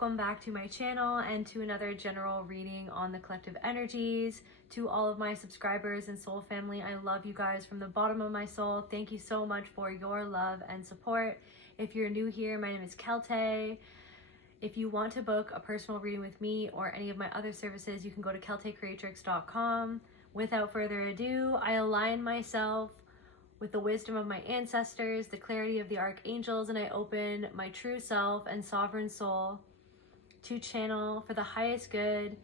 Welcome back to my channel and to another general reading on the collective energies. To all of my subscribers and soul family, I love you guys from the bottom of my soul. Thank you so much for your love and support. If you're new here, my name is Celtae. If you want to book a personal reading with me or any of my other services, you can go to celtaecreatrix.com. Without further ado, I align myself with the wisdom of my ancestors, the clarity of the archangels, and I open my true self and sovereign soul to channel for the highest good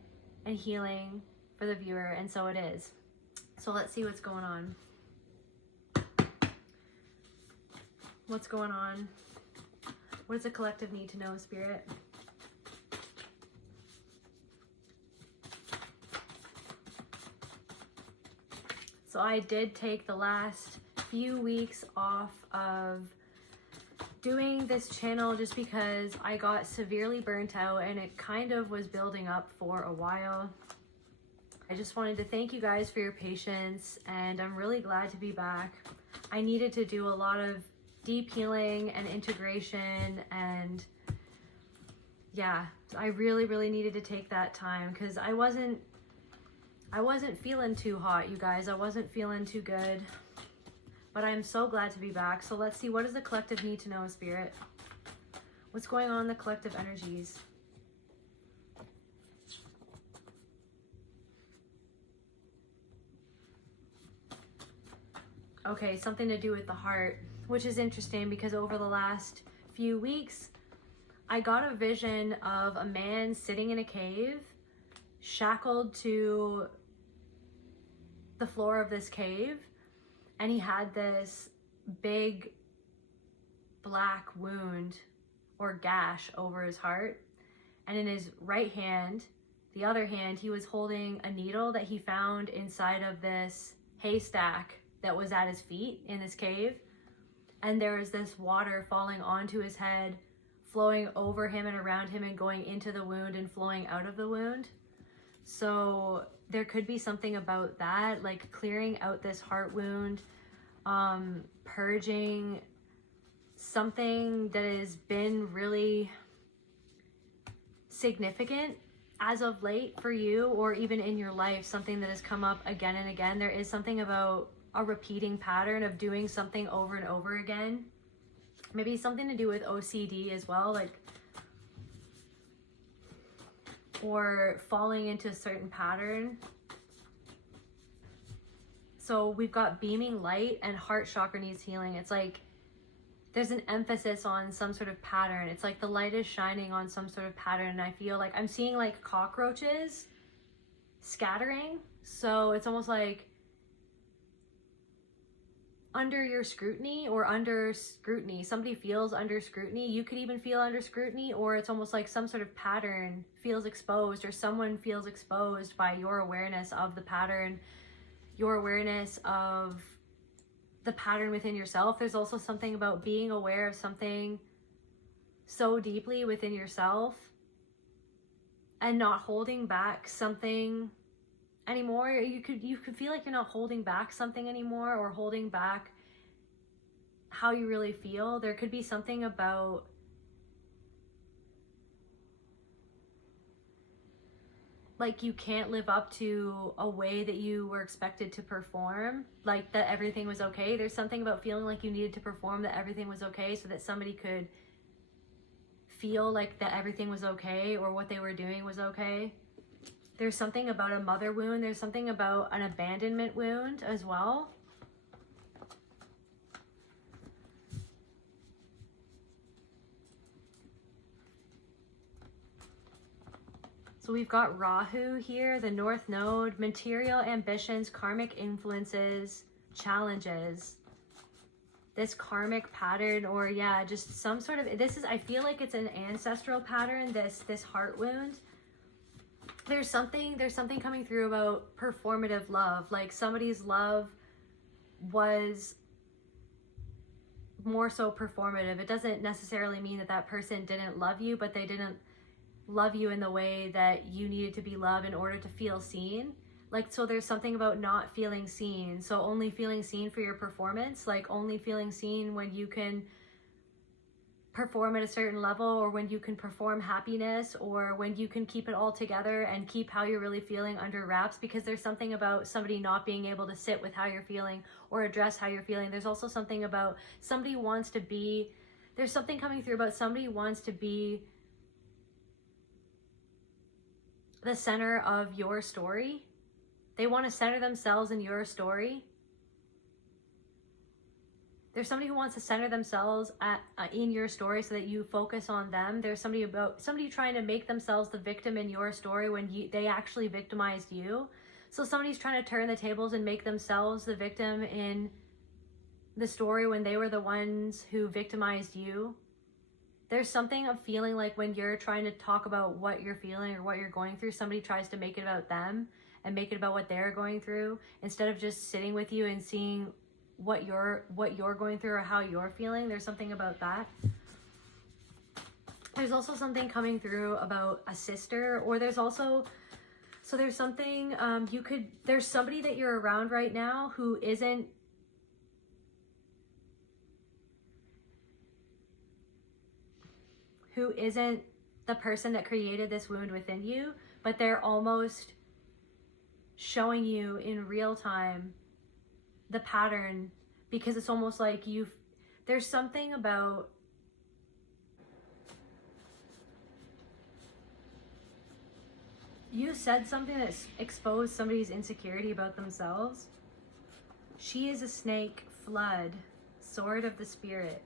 and healing for the viewer, and so it is. So let's see what's going on. What's going on? What does the collective need to know, Spirit? So I did take the last few weeks off of doing this channel just because I got severely burnt out and it kind of was building up for a while. I just wanted to thank you guys for your patience, and I'm really glad to be back. I needed to do a lot of deep healing and integration, and yeah, I really needed to take that time because I wasn't feeling too hot, you guys. I wasn't feeling too good. But I'm so glad to be back. So let's see, what does the collective need to know, Spirit? What's going on in the collective energies? Okay, something to do with the heart, which is interesting because over the last few weeks, I got a vision of a man sitting in a cave, shackled to the floor of this cave. And he had this big black wound or gash over his heart. And in his right hand, the other hand, he was holding a needle that he found inside of this haystack that was at his feet in this cave. And there was this water falling onto his head, flowing over him and around him and going into the wound and flowing out of the wound. So there could be something about that, like clearing out this heart wound, purging something that has been really significant as of late for you, or even in your life, something that has come up again and again. There is something about a repeating pattern of doing something over and over again. Maybe something to do with OCD as well, like, or falling into a certain pattern. So we've got beaming light and heart chakra needs healing. It's like there's an emphasis on some sort of pattern. It's like the light is shining on some sort of pattern, and I feel like I'm seeing like cockroaches scattering. So it's almost like under your scrutiny or under scrutiny. Somebody feels under scrutiny. You could even feel under scrutiny, or it's almost like some sort of pattern feels exposed, or someone feels exposed by your awareness of the pattern, your awareness of the pattern within yourself. There's also something about being aware of something so deeply within yourself and not holding back something anymore. You could feel like you're not holding back something anymore, or holding back how you really feel. There could be something about like you can't live up to a way that you were expected to perform, like that everything was okay. There's something about feeling like you needed to perform that everything was okay so that somebody could feel like that everything was okay or what they were doing was okay. There's something about a mother wound. There's something about an abandonment wound as well. So we've got Rahu here, the North Node, material ambitions, karmic influences, challenges. This karmic pattern, or yeah, just some sort of, this is, I feel like it's an ancestral pattern, this heart wound. There's something coming through about performative love, like somebody's love was more so performative. It doesn't necessarily mean that that person didn't love you, but they didn't love you in the way that you needed to be loved in order to feel seen. Like, so there's something about not feeling seen. So only feeling seen for your performance, like only feeling seen when you can perform at a certain level, or when you can perform happiness, or when you can keep it all together and keep how you're really feeling under wraps, because there's something about somebody not being able to sit with how you're feeling or address how you're feeling. There's also something about somebody wants to be, there's something coming through about somebody wants to be the center of your story. They want to center themselves in your story. There's somebody who wants to center themselves in your story so that you focus on them. There's somebody trying to make themselves the victim in your story when they actually victimized you. So somebody's trying to turn the tables and make themselves the victim in the story when they were the ones who victimized you. There's something of feeling like when you're trying to talk about what you're feeling or what you're going through, somebody tries to make it about them and make it about what they're going through, instead of just sitting with you and seeing what you're going through or how you're feeling. There's something about that. There's also something coming through about a sister, or there's also, so there's something, there's somebody that you're around right now who isn't the person that created this wound within you, but they're almost showing you in real time the pattern, because it's almost like there's something about you said something that exposed somebody's insecurity about themselves. She is a snake, flood, sword of the spirit.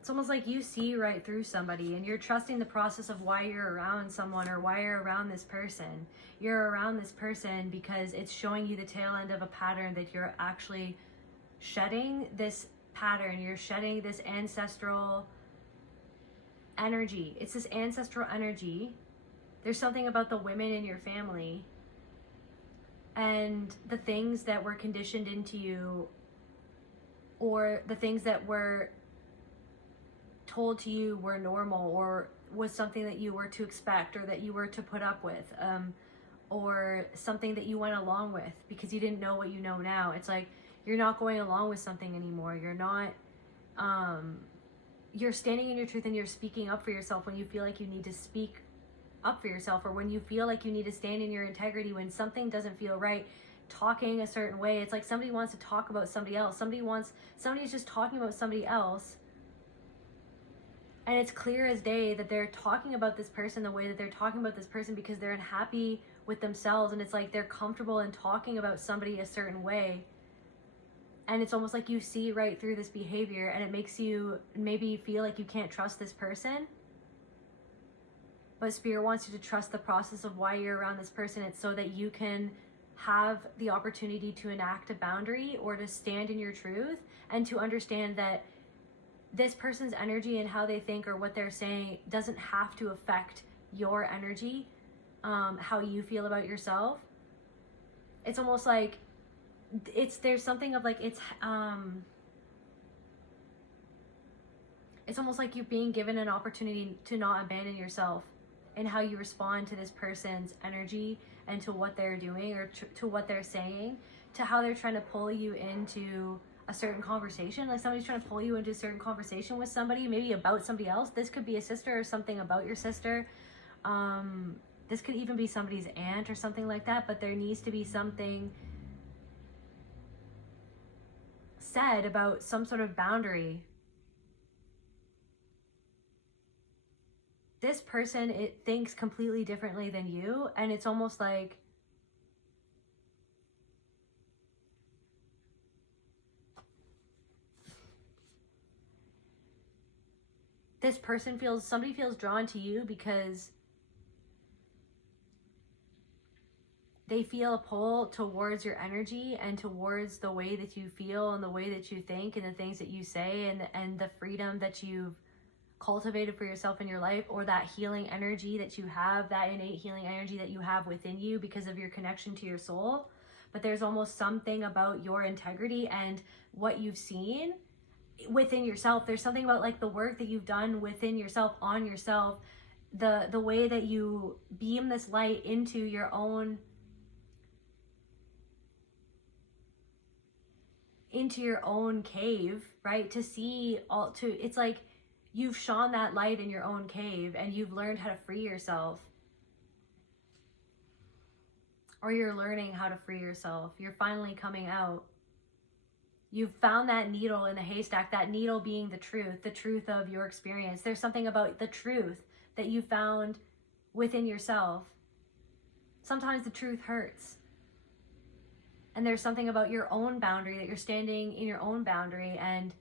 It's almost like you see right through somebody, and you're trusting the process of why you're around someone or why you're around this person. You're around this person because it's showing you the tail end of a pattern that you're actually shedding this pattern. You're shedding this ancestral energy. It's this ancestral energy. There's something about the women in your family and the things that were conditioned into you, or the things that were told to you were normal, or was something that you were to expect, or that you were to put up with, or something that you went along with because you didn't know what you know now. It's like you're not going along with something anymore. You're not, you're standing in your truth and you're speaking up for yourself when you feel like you need to speak up for yourself, or when you feel like you need to stand in your integrity when something doesn't feel right. Talking a certain way, it's like somebody wants to talk about somebody else. Somebody's just talking about somebody else, and it's clear as day that they're talking about this person the way that they're talking about this person because they're unhappy with themselves, and it's like they're comfortable in talking about somebody a certain way. And it's almost like you see right through this behavior, and it makes you maybe feel like you can't trust this person. But Spirit wants you to trust the process of why you're around this person. It's so that you can have the opportunity to enact a boundary or to stand in your truth, and to understand that this person's energy and how they think or what they're saying doesn't have to affect your energy, how you feel about yourself. It's almost like there's something of like, it's almost like you're being given an opportunity to not abandon yourself in how you respond to this person's energy and to what they're doing, or to what they're saying, to how they're trying to pull you into a certain conversation. Like somebody's trying to pull you into a certain conversation with somebody, maybe about somebody else. This could be a sister or something about your sister. This could even be somebody's aunt or something like that, but there needs to be something said about some sort of boundary. This person, it thinks completely differently than you, and it's almost like this person somebody feels drawn to you because they feel a pull towards your energy and towards the way that you feel and the way that you think and the things that you say, and the freedom that you've cultivated for yourself in your life, or that healing energy that you have, that innate healing energy that you have within you because of your connection to your soul. But there's almost something about your integrity and what you've seen within yourself. There's something about like the work that you've done within yourself, on yourself, the way that you beam this light into your own into your own cave, right? To see it's like you've shone that light in your own cave and you've learned how to free yourself. Or you're learning how to free yourself. You're finally coming out. You've found that needle in the haystack, that needle being the truth of your experience. There's something about the truth that you found within yourself. Sometimes the truth hurts. And there's something about your own boundary, that you're standing in your own boundary, and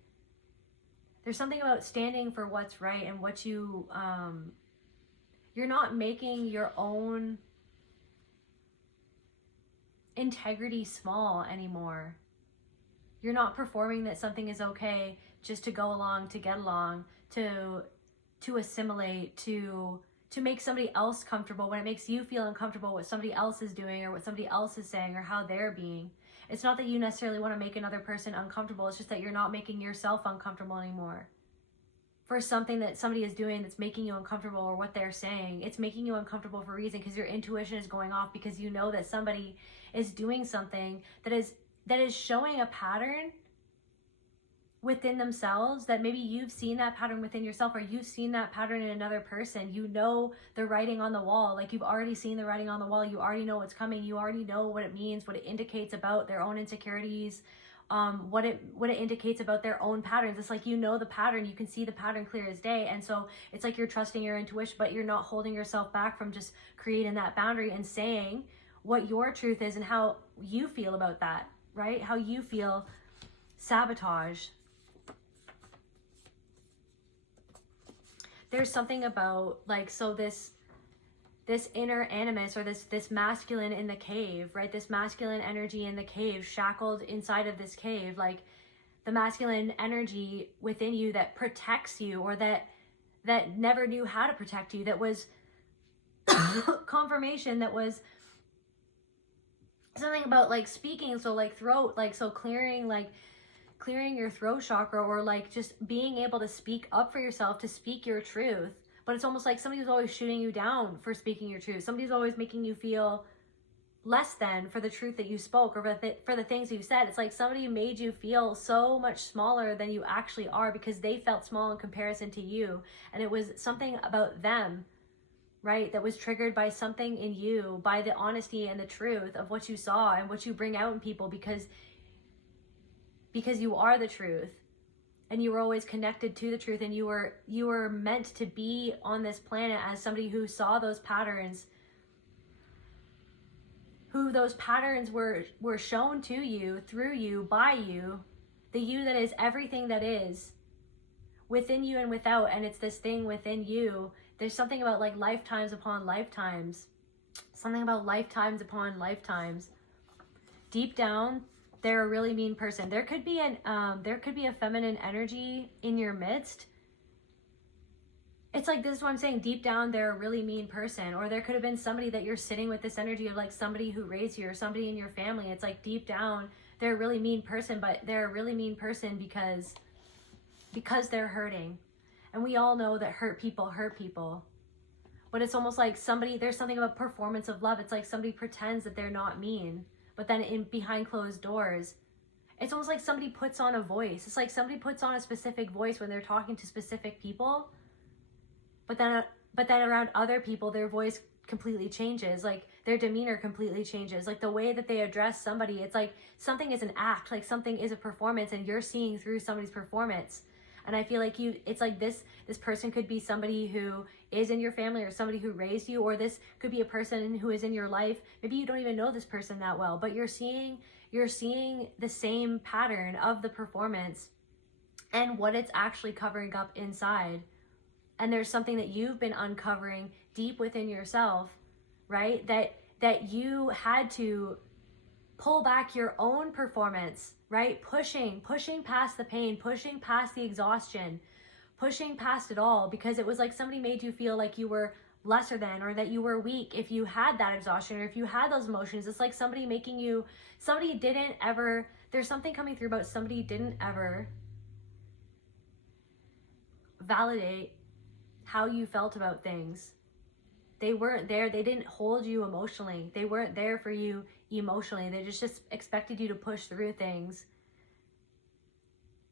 there's something about standing for what's right and what you're not making your own integrity small anymore. You're not performing that something is okay just to go along, to get along, to assimilate, to make somebody else comfortable when it makes you feel uncomfortable what somebody else is doing or what somebody else is saying or how they're being. It's not that you necessarily want to make another person uncomfortable. It's just that you're not making yourself uncomfortable anymore. For something that somebody is doing that's making you uncomfortable, or what they're saying, it's making you uncomfortable for a reason, because your intuition is going off, because you know that somebody is doing something that is showing a pattern within themselves, that maybe you've seen that pattern within yourself, or you've seen that pattern in another person. You know the writing on the wall. Like, you've already seen the writing on the wall. You already know what's coming. You already know what it means, what it indicates about their own insecurities, what it indicates about their own patterns. It's like, you know the pattern, you can see the pattern clear as day. And so it's like you're trusting your intuition, but you're not holding yourself back from just creating that boundary and saying what your truth is and how you feel about that, right? How you feel sabotage. There's something about, like, so this inner animus, or this masculine in the cave, right? This masculine energy in the cave, shackled inside of this cave, like the masculine energy within you that protects you, or that never knew how to protect you, that was confirmation, that was something about like speaking, so like throat, like so clearing your throat chakra, or like just being able to speak up for yourself, to speak your truth. But it's almost like somebody's always shooting you down for speaking your truth. Somebody's always making you feel less than for the truth that you spoke, or for the things you said. It's like somebody made you feel so much smaller than you actually are, because they felt small in comparison to you. And it was something about them, right, that was triggered by something in you, by the honesty and the truth of what you saw and what you bring out in people, because you are the truth, and you were always connected to the truth, and you were meant to be on this planet as somebody who saw those patterns, who those patterns were shown to you, through you, by you, the you that is everything that is within you and without. And it's this thing within you. There's something about like lifetimes upon lifetimes, something about lifetimes upon lifetimes. Deep down, they're a really mean person. There could be a feminine energy in your midst. It's like, this is what I'm saying, deep down they're a really mean person. Or there could have been somebody that you're sitting with this energy of, like somebody who raised you, or somebody in your family. It's like deep down they're a really mean person, but they're a really mean person because they're hurting. And we all know that hurt people. But it's almost like there's something about performance of love. It's like somebody pretends that they're not mean, but then behind closed doors, it's almost like somebody puts on a voice. It's like somebody puts on a specific voice when they're talking to specific people, but then around other people, their voice completely changes. Like their demeanor completely changes. Like the way that they address somebody, it's like something is an act, like something is a performance, and you're seeing through somebody's performance. And I feel like it's like this person could be somebody who is in your family, or somebody who raised you, or this could be a person who is in your life. Maybe you don't even know this person that well, but you're seeing the same pattern of the performance and what it's actually covering up inside. And there's something that you've been uncovering deep within yourself, right? That you had to pull back your own performance, right? Pushing past the pain, pushing past the exhaustion, pushing past it all, because it was like somebody made you feel like you were lesser than, or that you were weak if you had that exhaustion, or if you had those emotions. It's like somebody there's something coming through about somebody didn't ever validate how you felt about things. They weren't there. They didn't hold you emotionally. They weren't there for you emotionally. They just expected you to push through things.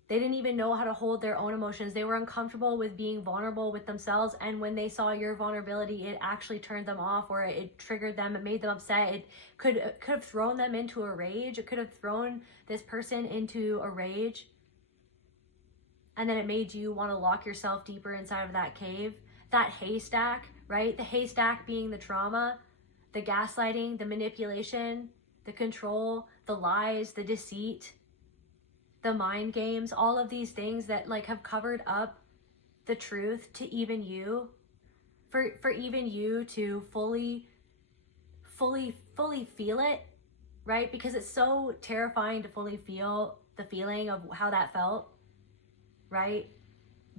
They didn't even know how to hold their own emotions. They were uncomfortable with being vulnerable with themselves. And when they saw your vulnerability, it actually turned them off, or it triggered them. It made them upset. It could have thrown them into a rage. It could have thrown this person into a rage. And then it made you want to lock yourself deeper inside of that cave, that haystack, right? The haystack being the trauma, the gaslighting, the manipulation, the control, the lies, the deceit, the mind games, all of these things that like have covered up the truth to even you, for even you to fully feel it, right? Because it's so terrifying to fully feel the feeling of how that felt, right?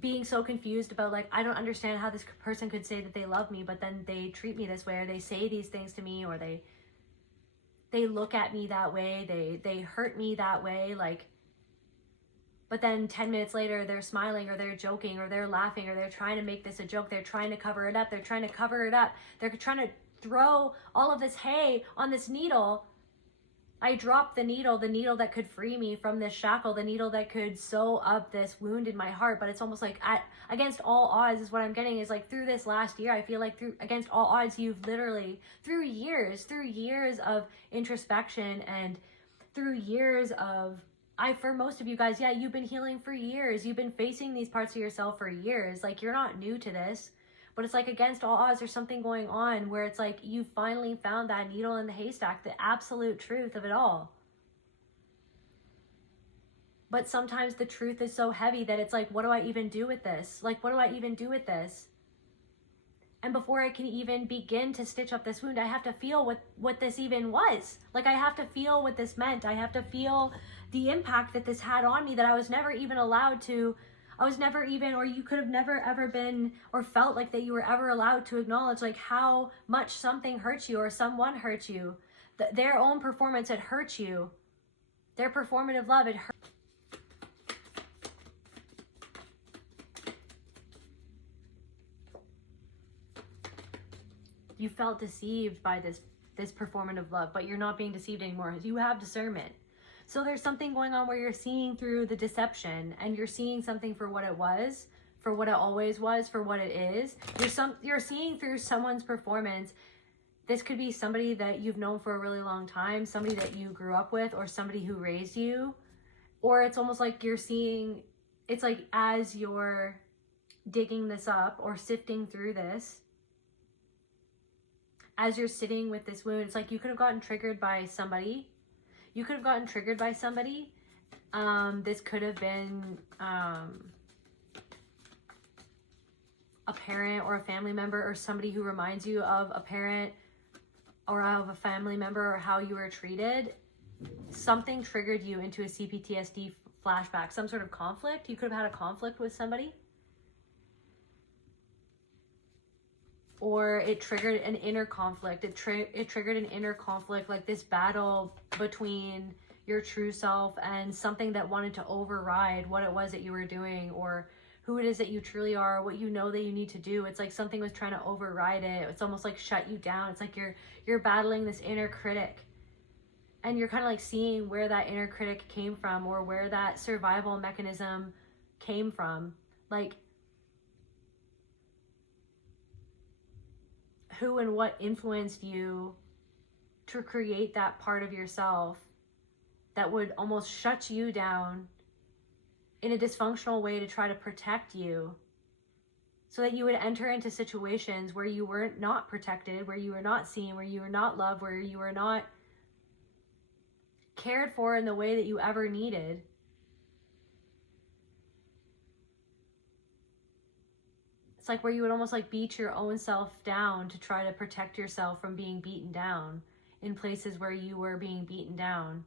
Being so confused about like, I don't understand how this person could say that they love me, but then they treat me this way, or they say these things to me, or they look at me that way, they hurt me that way, like, but then 10 minutes later, they're smiling, or they're joking, or they're laughing, or they're trying to make this a joke. They're trying to cover it up. They're trying to cover it up. They're trying to throw all of this hay on this needle. I dropped the needle that could free me from this shackle, the needle that could sew up this wound in my heart. But it's almost like against all odds is what I'm getting, is like through this last year, I feel like against all odds, you've literally, through years of introspection, and through years of, for most of you guys, yeah, you've been healing for years. You've been facing these parts of yourself for years. Like, you're not new to this, but it's like against all odds, there's something going on where it's like you finally found that needle in the haystack, the absolute truth of it all. But sometimes the truth is so heavy that it's like, what do I even do with this? Like, what do I even do with this? And before I can even begin to stitch up this wound, I have to feel what this even was. Like, I have to feel what this meant. I have to feel the impact that this had on me, that I was never even allowed to, or you could have never ever been, or felt like that you were ever allowed to acknowledge like how much something hurts you, or someone hurt you. Their own performance, it hurts you. Their performative love, it hurts. You felt deceived by this performative love, but you're not being deceived anymore. You have discernment. So there's something going on where you're seeing through the deception, and you're seeing something for what it was, for what it always was, for what it is. You're seeing through someone's performance. This could be somebody that you've known for a really long time, somebody that you grew up with, or somebody who raised you. Or it's almost like you're seeing, it's like as you're digging this up or sifting through this, as you're sitting with this wound, it's like you could have gotten triggered by somebody. You could have gotten triggered by somebody. This could have been a parent or a family member, or somebody who reminds you of a parent or of a family member, or how you were treated. Something triggered you into a CPTSD flashback, some sort of conflict. You could have had a conflict with somebody. Or it triggered an inner conflict. It triggered an inner conflict, like this battle between your true self and something that wanted to override what it was that you were doing, or who it is that you truly are, what you know that you need to do. It's like something was trying to override it. It's almost like shut you down. It's like you're battling this inner critic, and you're kind of like seeing where that inner critic came from, or where that survival mechanism came from. Like, who and what influenced you to create that part of yourself that would almost shut you down in a dysfunctional way to try to protect you, so that you would enter into situations where you were not protected, where you were not seen, where you were not loved, where you were not cared for in the way that you ever needed. It's like where you would almost like beat your own self down to try to protect yourself from being beaten down in places where you were being beaten down.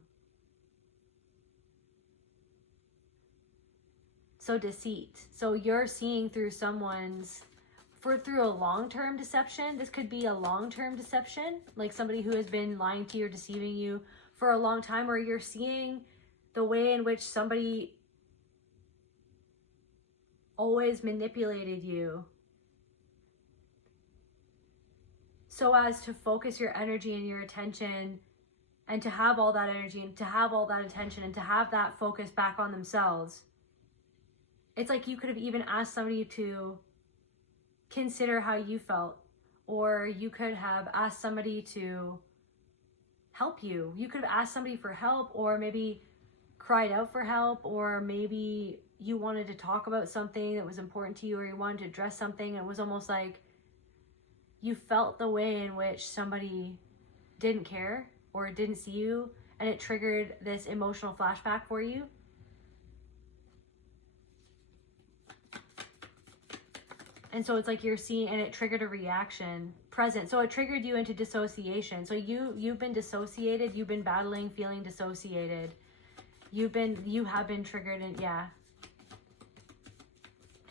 So deceit. So you're seeing through through a long-term deception. This could be a long-term deception, like somebody who has been lying to you or deceiving you for a long time, or you're seeing the way in which somebody always manipulated you so as to focus your energy and your attention, and to have all that energy and to have all that attention and to have that focus back on themselves. It's like you could have even asked somebody to consider how you felt, or you could have asked somebody to help you. You could have asked somebody for help, or maybe cried out for help, or maybe you wanted to talk about something that was important to you, or you wanted to address something, and it was almost like you felt the way in which somebody didn't care or didn't see you, and it triggered this emotional flashback for you. And so it's like you're seeing, and it triggered a reaction present. So it triggered you into dissociation. So you've been dissociated. You've been battling, feeling dissociated. You have been triggered, and yeah.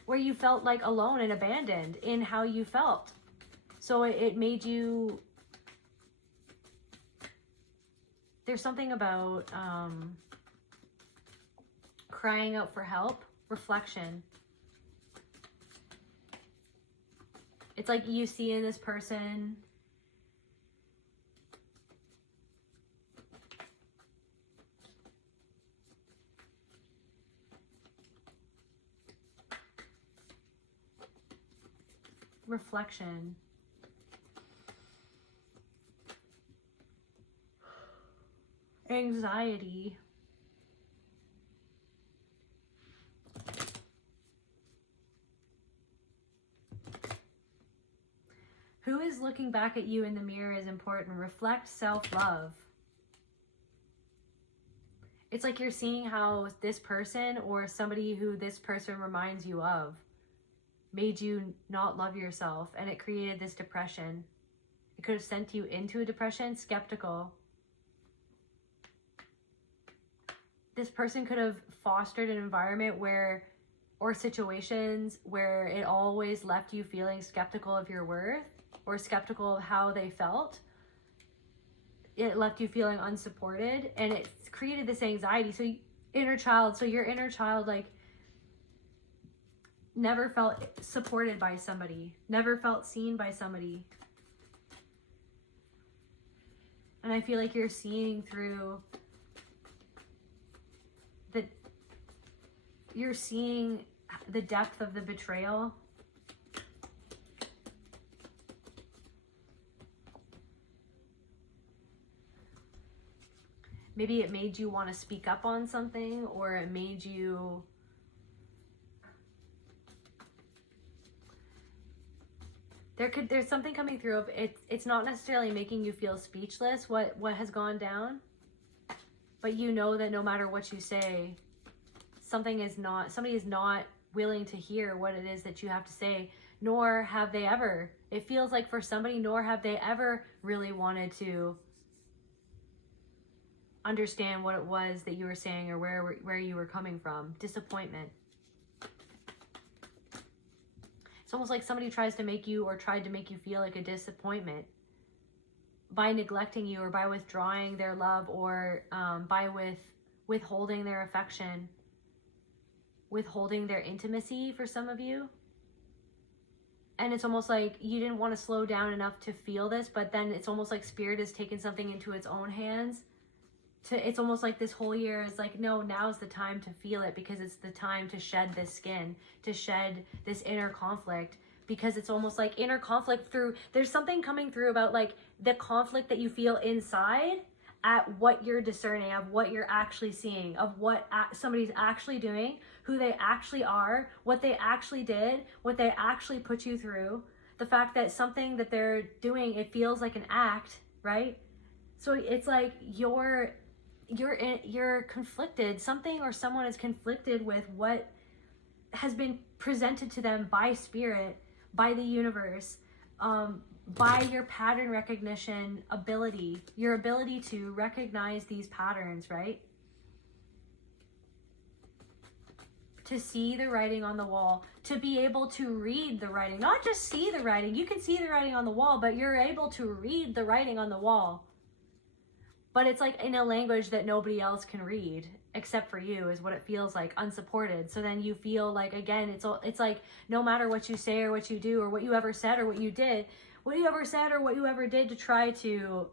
Where you felt like alone and abandoned in how you felt. So it made you, there's something about crying out for help, reflection. It's like you see in this person reflection. Anxiety. Who is looking back at you in the mirror is important. Reflect self-love. It's like you're seeing how this person, or somebody who this person reminds you of, made you not love yourself, and it created this depression. It could have sent you into a depression, skeptical. This person could have fostered an environment where, or situations where it always left you feeling skeptical of your worth, or skeptical of how they felt. It left you feeling unsupported, and it created this anxiety. So your inner child like never felt supported by somebody, never felt seen by somebody. And I feel like you're seeing through you're seeing the depth of the betrayal. Maybe it made you want to speak up on something, or it made you there's something coming through of it's not necessarily making you feel speechless what has gone down, but you know that no matter what you say, somebody is not willing to hear what it is that you have to say, nor have they ever. It feels like for somebody, nor have they ever really wanted to understand what it was that you were saying, or where you were coming from. Disappointment. It's almost like somebody tried to make you feel like a disappointment by neglecting you, or by withdrawing their love, or by withholding their affection, withholding their intimacy for some of you. And it's almost like you didn't want to slow down enough to feel this, but then it's almost like Spirit has taken something into its own hands. It's almost like this whole year is like, no, now's the time to feel it, because it's the time to shed this skin, to shed this inner conflict, because it's almost like inner conflict there's something coming through about like the conflict that you feel inside at what you're discerning, of what you're actually seeing, of what somebody's actually doing, who they actually are, what they actually did, what they actually put you through. The fact that something that they're doing, it feels like an act, right? So it's like you're conflicted. Something or someone is conflicted with what has been presented to them by Spirit, by the universe, by your pattern recognition ability, your ability to recognize these patterns, right? To see the writing on the wall, to be able to read the writing, not just see the writing. You can see the writing on the wall, but you're able to read the writing on the wall. But it's like in a language that nobody else can read except for you, is what it feels like, unsupported. So then you feel like, again, it's like no matter what you say or what you do or what you ever said or what you did, what you ever said or what you ever did to try to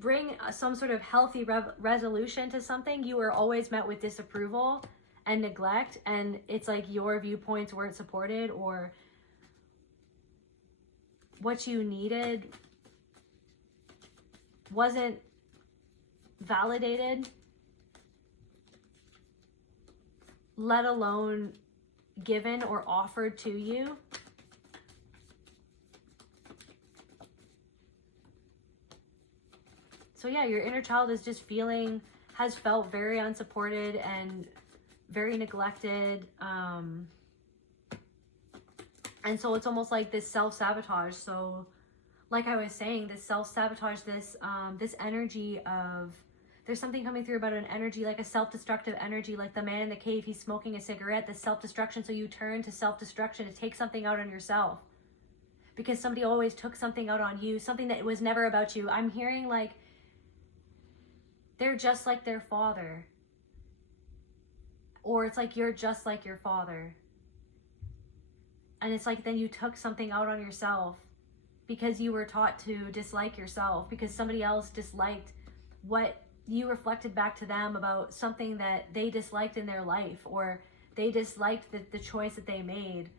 bring some sort of healthy resolution to something, you were always met with disapproval and neglect, and it's like your viewpoints weren't supported, or what you needed wasn't validated, let alone given or offered to you. So yeah, your inner child is just has felt very unsupported and very neglected. And so it's almost like this self-sabotage. So like I was saying, this self-sabotage, this energy of, there's something coming through about an energy, like a self-destructive energy, like the man in the cave, he's smoking a cigarette, the self-destruction. So you turn to self-destruction to take something out on yourself because somebody always took something out on you, something that was never about you. I'm hearing like they're just like their father, or it's like you're just like your father. And it's like then you took something out on yourself because you were taught to dislike yourself, because somebody else disliked what you reflected back to them about something that they disliked in their life, or they disliked the choice that they made,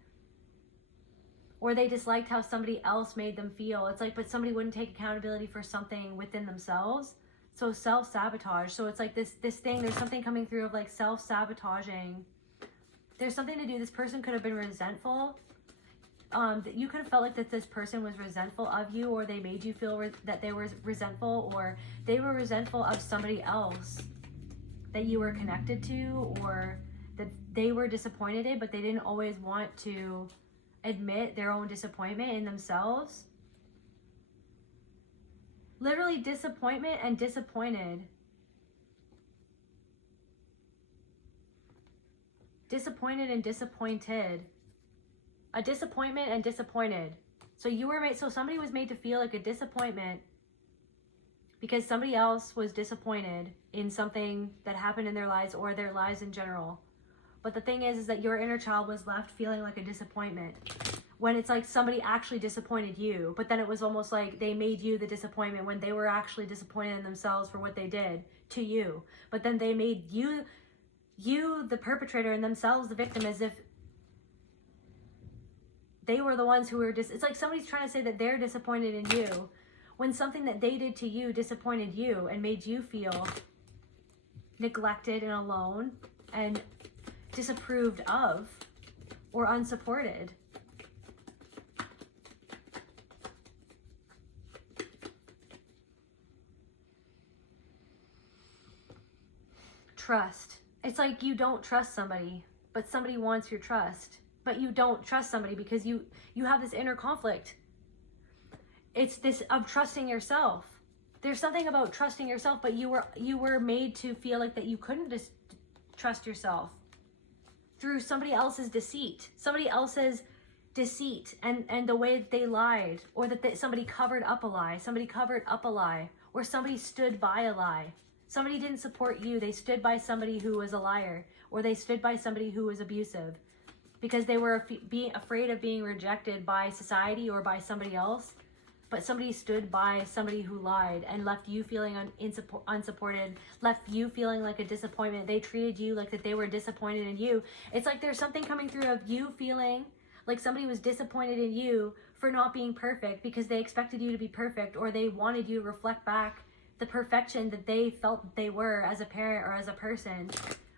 or they disliked how somebody else made them feel. It's like, but somebody wouldn't take accountability for something within themselves. So self-sabotage. So it's like this thing, there's something coming through of like self-sabotaging. There's something to do. This person could have been resentful. That you could have felt like that this person was resentful of you, or they made you feel that they were resentful, or they were resentful of somebody else that you were connected to, or that they were disappointed in, but they didn't always want to admit their own disappointment in themselves. Literally disappointment and disappointed. Disappointed and disappointed. A disappointment and disappointed. So somebody was made to feel like a disappointment because somebody else was disappointed in something that happened in their lives or their lives in general. But the thing is that your inner child was left feeling like a disappointment when it's like somebody actually disappointed you, but then it was almost like they made you the disappointment when they were actually disappointed in themselves for what they did to you. But then they made you the perpetrator and themselves the victim, as if they were the ones who were it's like somebody's trying to say that they're disappointed in you when something that they did to you disappointed you and made you feel neglected and alone and disapproved of or unsupported. Trust. It's like you don't trust somebody, but somebody wants your trust. But you don't trust somebody because you have this inner conflict. It's this of trusting yourself. There's something about trusting yourself, but you were made to feel like that you couldn't just trust yourself through somebody else's deceit. Somebody else's deceit and the way that they lied, or that somebody covered up a lie. Somebody covered up a lie, or somebody stood by a lie. Somebody didn't support you. They stood by somebody who was a liar, or they stood by somebody who was abusive, because they were being afraid of being rejected by society or by somebody else. But somebody stood by somebody who lied and left you feeling unsupported, left you feeling like a disappointment. They treated you like that they were disappointed in you. It's like there's something coming through of you feeling like somebody was disappointed in you for not being perfect because they expected you to be perfect, or they wanted you to reflect back the perfection that they felt that they were as a parent or as a person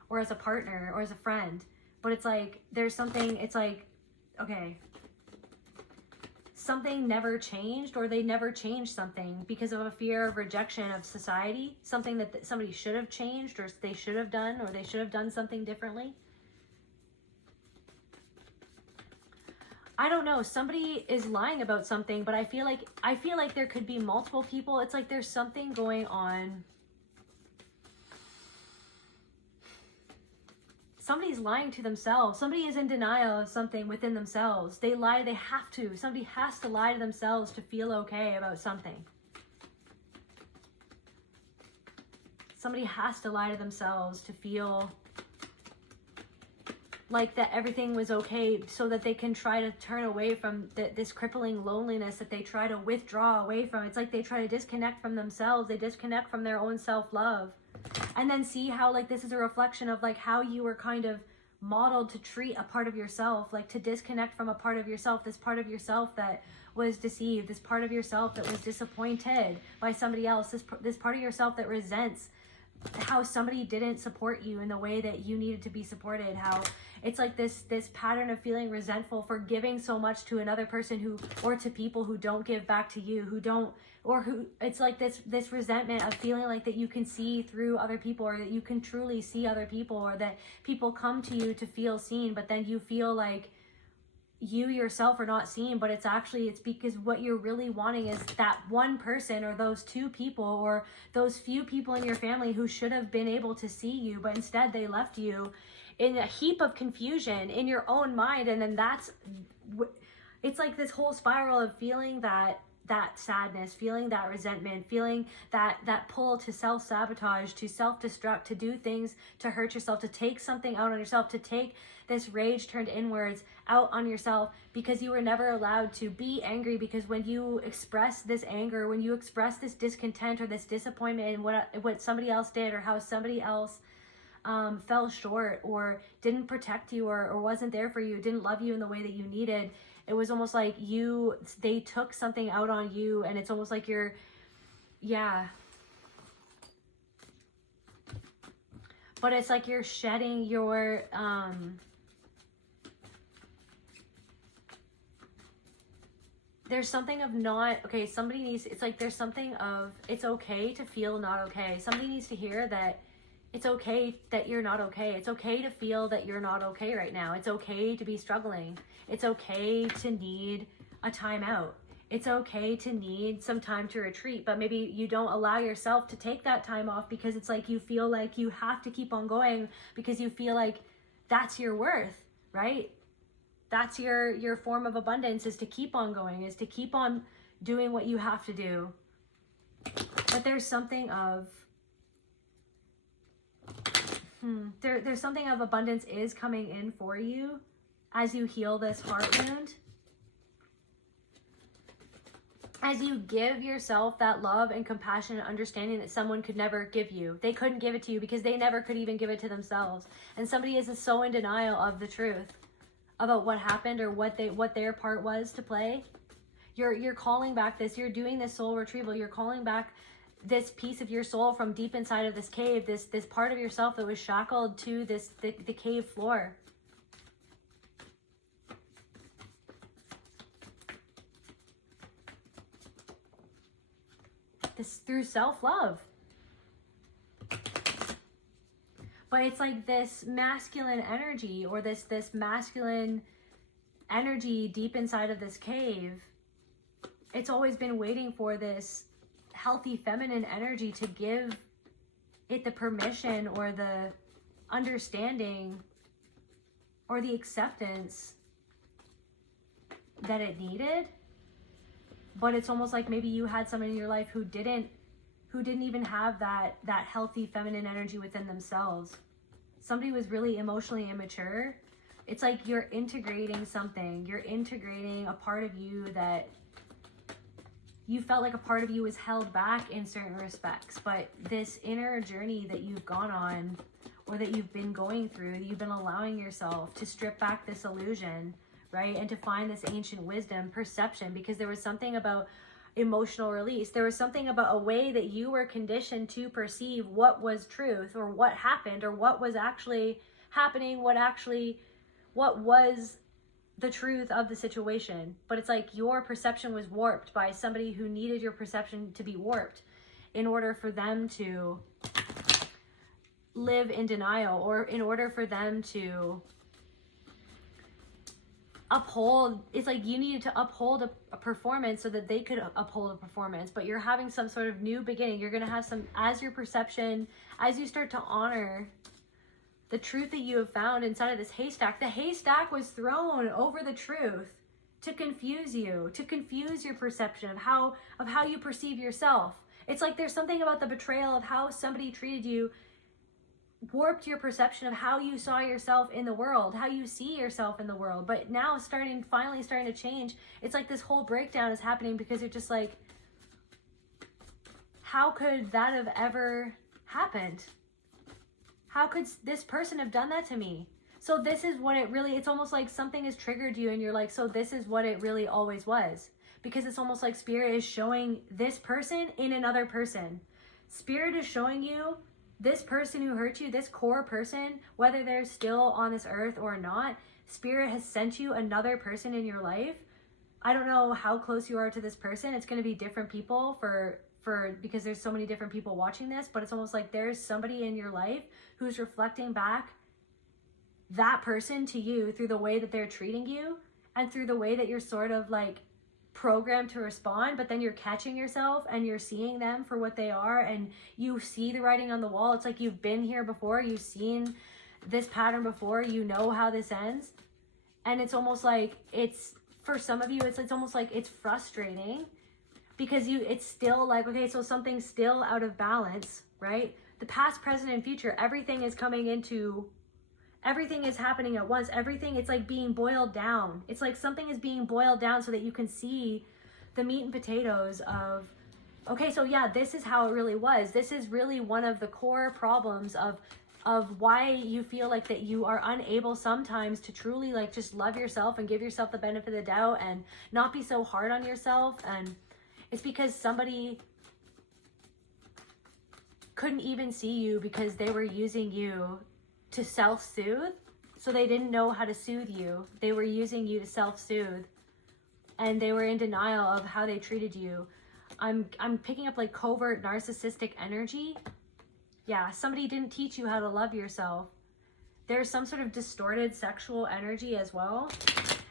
or as a partner or as a friend. But it's like, there's something, it's like, okay, something never changed, or they never changed something because of a fear of rejection of society, something that somebody should have changed, or they should have done, or they should have done something differently. I don't know, somebody is lying about something, but I feel like there could be multiple people. It's like there's something going on. Somebody's lying to themselves. Somebody is in denial of something within themselves. They lie, they have to. Somebody has to lie to themselves to feel okay about something. Somebody has to lie to themselves to feel like that everything was okay, so that they can try to turn away from this crippling loneliness that they try to withdraw away from. It's like they try to disconnect from themselves. They disconnect from their own self-love. And then see how like this is a reflection of like how you were kind of modeled to treat a part of yourself, like to disconnect from a part of yourself, this part of yourself that was deceived, this part of yourself that was disappointed by somebody else, this part of yourself that resents how somebody didn't support you in the way that you needed to be supported, how it's like this pattern of feeling resentful for giving so much to another person who, or to people who don't give back to you, who don't, or who, it's like this resentment of feeling like that you can see through other people, or that you can truly see other people, or that people come to you to feel seen, but then you feel like you yourself are not seen, but it's because what you're really wanting is that one person, or those two people, or those few people in your family who should have been able to see you, but instead they left you in a heap of confusion in your own mind. And then it's like this whole spiral of feeling that sadness, feeling that resentment, feeling that pull to self-sabotage, to self-destruct, to do things to hurt yourself, to take something out on yourself, to take this rage turned inwards out on yourself, because you were never allowed to be angry. Because when you express this anger, when you express this discontent or this disappointment in what somebody else did, or how somebody else fell short, or didn't protect you, or wasn't there for you, didn't love you in the way that you needed, it was almost like they took something out on you, and it's almost like but it's like you're shedding your, there's something of not, okay, it's like there's something of, it's okay to feel not okay. Somebody needs to hear that it's okay that you're not okay. It's okay to feel that you're not okay right now. It's okay to be struggling. It's okay to need a timeout. It's okay to need some time to retreat, but maybe you don't allow yourself to take that time off because it's like you feel like you have to keep on going, because you feel like that's your worth, right? That's your form of abundance, is to keep on going, is to keep on doing what you have to do. But there's something of there's something of abundance is coming in for you as you heal this heart wound, as you give yourself that love and compassion and understanding that someone could never give you. They couldn't give it to you because they never could even give it to themselves. And somebody is so in denial of the truth about what happened, or what their part was to play. You're calling back this, you're doing this soul retrieval, you're calling back this piece of your soul from deep inside of this cave, this part of yourself that was shackled to the cave floor. This through self-love. But it's like this masculine energy, or this masculine energy deep inside of this cave. It's always been waiting for this healthy feminine energy to give it the permission, or the understanding, or the acceptance that it needed. But it's almost like maybe you had someone in your life who didn't even have that healthy feminine energy within themselves. Somebody was really emotionally immature. It's like you're integrating something. You're integrating a part of you that you felt like a part of you was held back in certain respects. But this inner journey that you've gone on, or that you've been going through, you've been allowing yourself to strip back this illusion, right? And to find this ancient wisdom, perception, because there was something about emotional release. There was something about a way that you were conditioned to perceive what was truth, or what happened, or what was actually happening, what was the truth of the situation. But it's like your perception was warped by somebody who needed your perception to be warped in order for them to live in denial, or in order for them to uphold. It's like you needed to uphold a performance so that they could uphold a performance. But you're having some sort of new beginning. You're going to have some, as your perception, as you start to honor the truth that you have found inside of this haystack. The haystack was thrown over the truth to confuse you, to confuse your perception of how you perceive yourself. It's like there's something about the betrayal of how somebody treated you warped your perception of how you saw yourself in the world, how you see yourself in the world. But now finally starting to change. It's like this whole breakdown is happening, because you're just like, how could that have ever happened? how could this person have done that to me? So this is what it really, it's almost like something has triggered you and you're like, so this is what it really always was. Because it's almost like spirit is showing this person in another person. Spirit is showing you this person who hurt you, this core person, whether they're still on this earth or not, spirit has sent you another person in your life. I don't know how close you are to this person. It's going to be different people because there's so many different people watching this, but it's almost like there's somebody in your life who's reflecting back that person to you through the way that they're treating you and through the way that you're sort of like programmed to respond, but then you're catching yourself and you're seeing them for what they are, and you see the writing on the wall. It's like you've been here before, you've seen this pattern before, you know how this ends. And it's almost like it's, for some of you, it's almost like it's frustrating because it's still like, okay, so something's still out of balance, right? The past, present, and future, everything is happening at once. Everything, it's like being boiled down. It's like something is being boiled down so that you can see the meat and potatoes of, okay, so yeah, this is how it really was. This is really one of the core problems of why you feel like that you are unable sometimes to truly like just love yourself and give yourself the benefit of the doubt and not be so hard on yourself. And it's because somebody couldn't even see you because they were using you to self-soothe. So they didn't know how to soothe you. They were using you to self-soothe, and they were in denial of how they treated you. I'm picking up like covert narcissistic energy. Yeah, somebody didn't teach you how to love yourself. There's some sort of distorted sexual energy as well.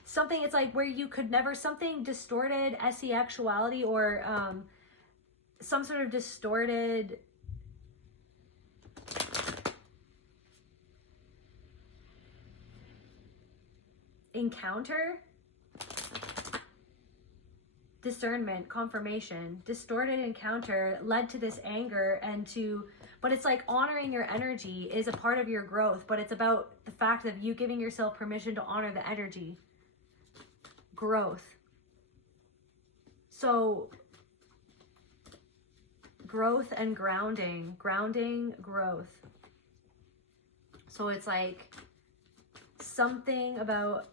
Something, it's like where you could never, something distorted sexuality or some sort of distorted encounter, discernment, confirmation, distorted encounter led to this anger and to, but it's like honoring your energy is a part of your growth, but it's about the fact of you giving yourself permission to honor the energy. Growth. So growth and grounding, growth. So it's like something about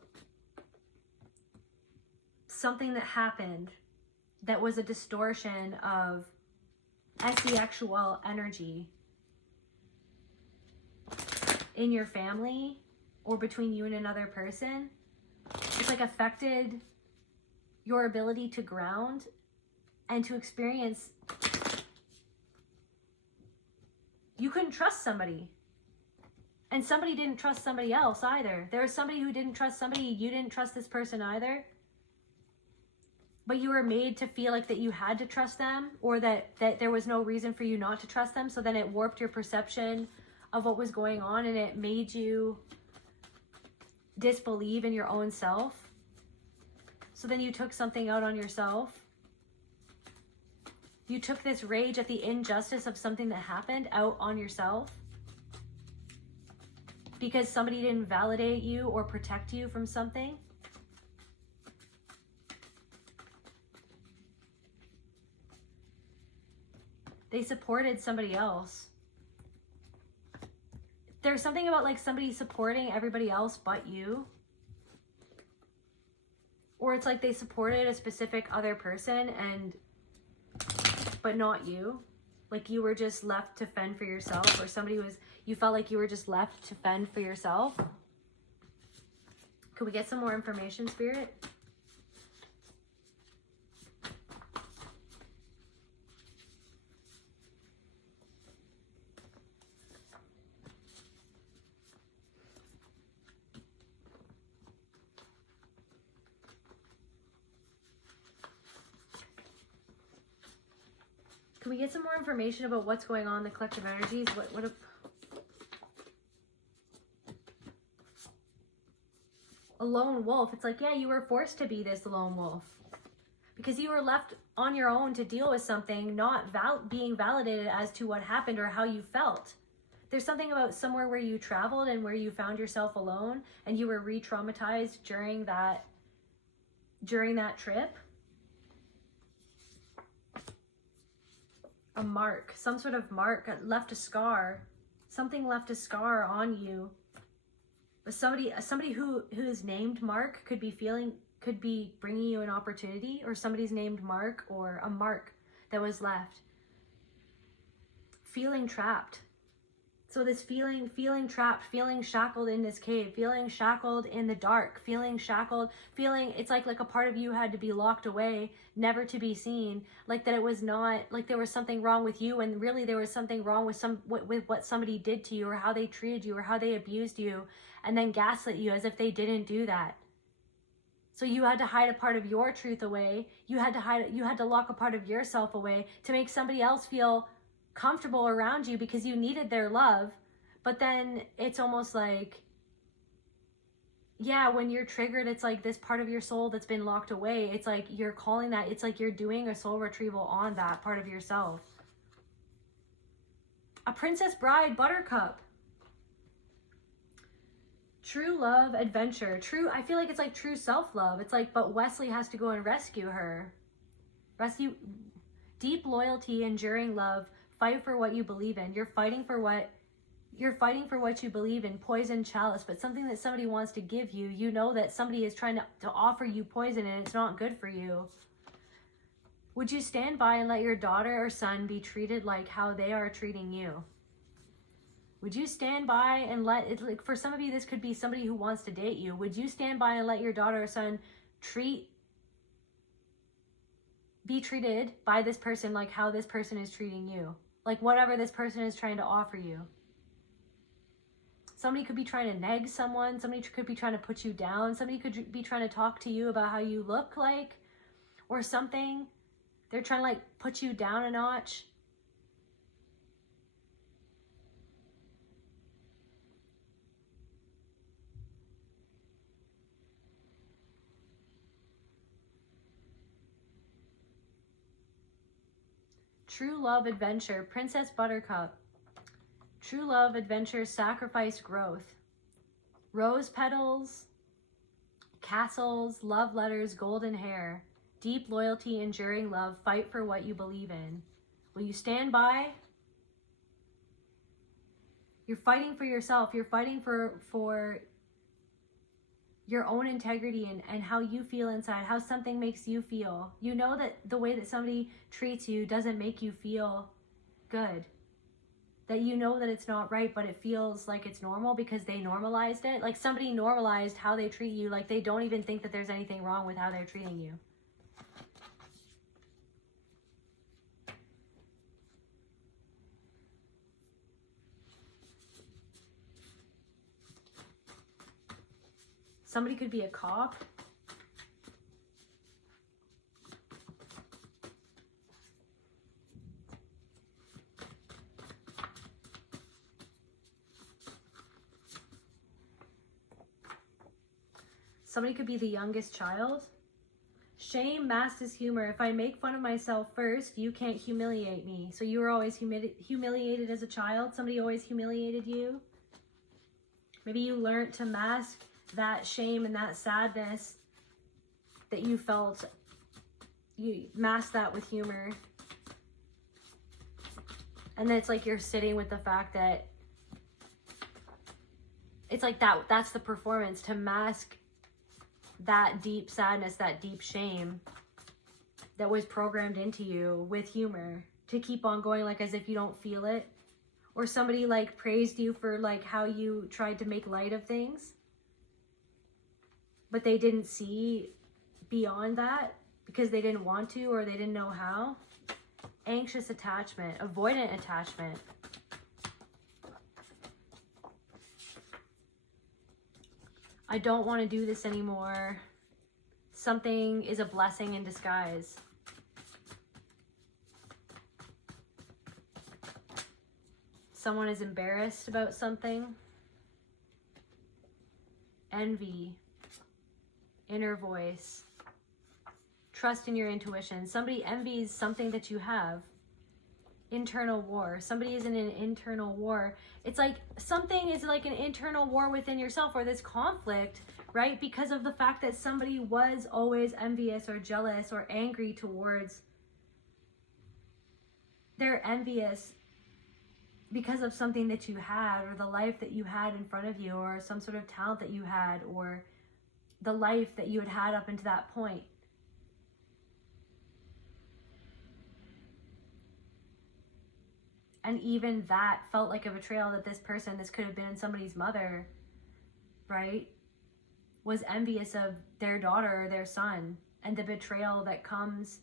something that happened that was a distortion of sexual energy in your family or between you and another person. It's like affected your ability to ground and to experience. You couldn't trust somebody, and somebody didn't trust somebody else either. There was somebody who didn't trust somebody. You didn't trust this person either. But you were made to feel like that you had to trust them, or that there was no reason for you not to trust them. So then it warped your perception of what was going on, and it made you disbelieve in your own self. So then you took something out on yourself. You took this rage at the injustice of something that happened out on yourself because somebody didn't validate you or protect you from something. They supported somebody else. There's something about like somebody supporting everybody else but you. Or it's like they supported a specific other person but not you. Like you were just left to fend for yourself, or you felt like you were just left to fend for yourself. Could we get some more information, Spirit? Can we get some more information about what's going on in the collective energies? A lone wolf. It's like, yeah, you were forced to be this lone wolf because you were left on your own to deal with something, not being validated as to what happened or how you felt. There's something about somewhere where you traveled and where you found yourself alone and you were re-traumatized during that trip. A mark, some sort of mark, left a scar. Something left a scar on you. But somebody who is named Mark could be bringing you an opportunity, or somebody's named Mark, or a mark that was left. Feeling trapped. So this feeling trapped, feeling shackled in this cave, feeling shackled in the dark, feeling shackled, it's like a part of you had to be locked away, never to be seen, like that it was not, like there was something wrong with you, and really there was something wrong with what somebody did to you, or how they treated you, or how they abused you, and then gaslit you as if they didn't do that. So you had to hide a part of your truth away. You had to lock a part of yourself away to make somebody else feel comfortable around you because you needed their love. But then it's almost like, yeah, when you're triggered, it's like this part of your soul that's been locked away. It's like you're calling that, it's like you're doing a soul retrieval on that part of yourself. A princess bride, buttercup. True love, adventure. I feel like it's like true self-love. It's like, but Wesley has to go and rescue her. Deep loyalty, enduring love. Fight for what you believe in. You're fighting for what you believe in. Poison chalice, but something that somebody wants to give you. You know that somebody is trying to offer you poison, and it's not good for you. Would you stand by and let your daughter or son be treated like how they are treating you? Would you stand by and let it, like for some of you, this could be somebody who wants to date you. Would you stand by and let your daughter or son be treated by this person like how this person is treating you? Like whatever this person is trying to offer you. Somebody could be trying to neg someone. Somebody could be trying to put you down. Somebody could be trying to talk to you about how you look like or something. They're trying to like put you down a notch. True love, adventure, Princess Buttercup. True love, adventure, sacrifice, growth. Rose petals, castles, love letters, golden hair. Deep loyalty, enduring love, fight for what you believe in. Will you stand by? You're fighting for yourself. You're fighting for your own integrity and how you feel inside, how something makes you feel. You know that the way that somebody treats you doesn't make you feel good. That you know that it's not right, but it feels like it's normal because they normalized it. Like somebody normalized how they treat you, like they don't even think that there's anything wrong with how they're treating you. Somebody could be a cop. Somebody could be the youngest child. Shame masked as humor. If I make fun of myself first, you can't humiliate me. So you were always humiliated as a child. Somebody always humiliated you. Maybe you learned to mask that shame and that sadness that you felt. You mask that with humor. And then it's like you're sitting with the fact that it's like that's the performance, to mask that deep sadness, that deep shame that was programmed into you with humor, to keep on going like as if you don't feel it. Or somebody like praised you for like how you tried to make light of things, but they didn't see beyond that because they didn't want to or they didn't know how. Anxious attachment, avoidant attachment. I don't want to do this anymore. Something is a blessing in disguise. Someone is embarrassed about something. Envy. Inner voice. Trust in your intuition. Somebody envies something that you have. Internal war. Somebody is in an internal war. It's like something is like an internal war within yourself, or this conflict, right? Because of the fact that somebody was always envious or jealous or angry towards. They're envious because of something that you had, or the life that you had in front of you, or some sort of talent that you had, or the life that you had had up until that point. And even that felt like a betrayal, that this person, this could have been somebody's mother, right, was envious of their daughter or their son, and the betrayal that comes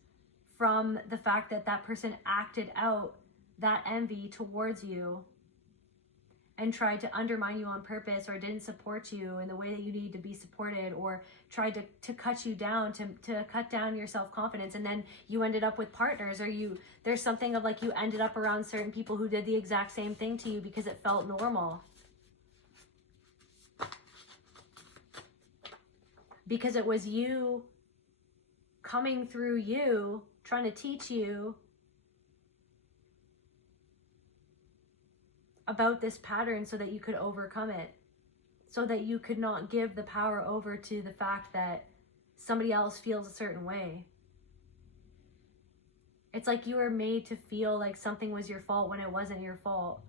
from the fact that that person acted out that envy towards you and tried to undermine you on purpose, or didn't support you in the way that you need to be supported, or tried to cut you down, to cut down your self-confidence. And then you ended up with partners, or there's something of like you ended up around certain people who did the exact same thing to you because it felt normal. Because it was you coming through you, trying to teach you about this pattern so that you could overcome it, so that you could not give the power over to the fact that somebody else feels a certain way. It's like you were made to feel like something was your fault when it wasn't your fault,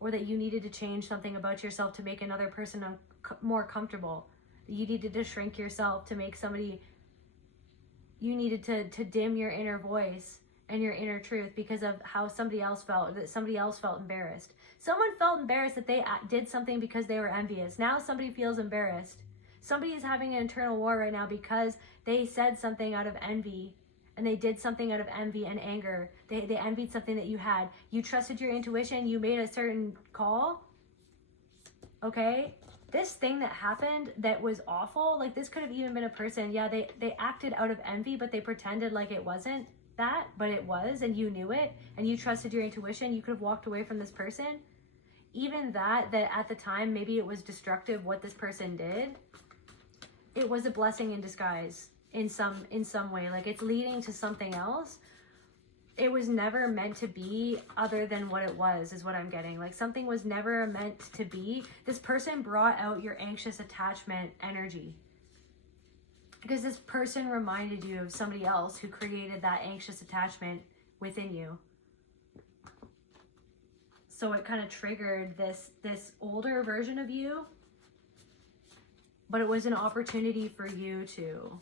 or that you needed to change something about yourself to make another person more comfortable. You needed to shrink yourself to make somebody, you needed to dim your inner voice and your inner truth because of how somebody else felt, that somebody else felt embarrassed. Someone felt embarrassed that they did something because they were envious. Now somebody feels embarrassed. Somebody is having an internal war right now because they said something out of envy, and they did something out of envy and anger. They envied something that you had. You trusted your intuition. You made a certain call. Okay? This thing that happened that was awful, like this could have even been a person. Yeah, they acted out of envy, but they pretended like it wasn't that, but it was, and you knew it, and you trusted your intuition. You could have walked away from this person. Even that at the time, maybe it was destructive what this person did, it was a blessing in disguise in some way. Like, it's leading to something else. It was never meant to be other than what it was, is what I'm getting. Like, something was never meant to be. This person brought out your anxious attachment energy, because this person reminded you of somebody else who created that anxious attachment within you. So it kind of triggered this older version of you, but it was an opportunity for you to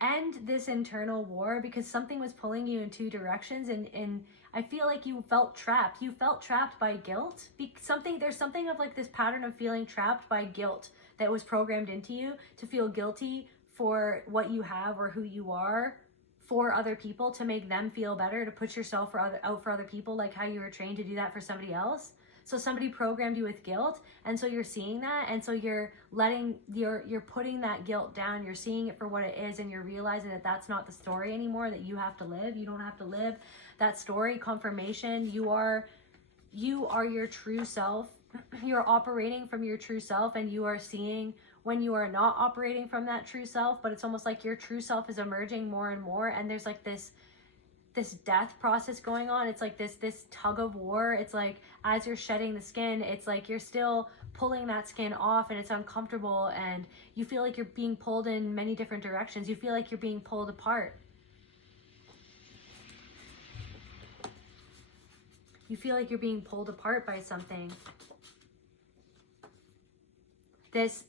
end this internal war, because something was pulling you in two directions, and I feel like you felt trapped. You felt trapped by guilt. There's something of like this pattern of feeling trapped by guilt that was programmed into you to feel guilty for what you have or who you are for other people, to make them feel better, to put yourself out for other people, like how you were trained to do that for somebody else. So somebody programmed you with guilt, and so you're seeing that, and so you're putting that guilt down. You're seeing it for what it is, and you're realizing that that's not the story anymore that you have to live. You don't have to live that story. Confirmation. You are your true self. You're operating from your true self, and you are seeing when you are not operating from that true self, but it's almost like your true self is emerging more and more, and there's like this death process going on. It's like this tug of war. It's like as you're shedding the skin, it's like you're still pulling that skin off, and it's uncomfortable, and you feel like you're being pulled in many different directions. You feel like you're being pulled apart. You feel like you're being pulled apart by something. This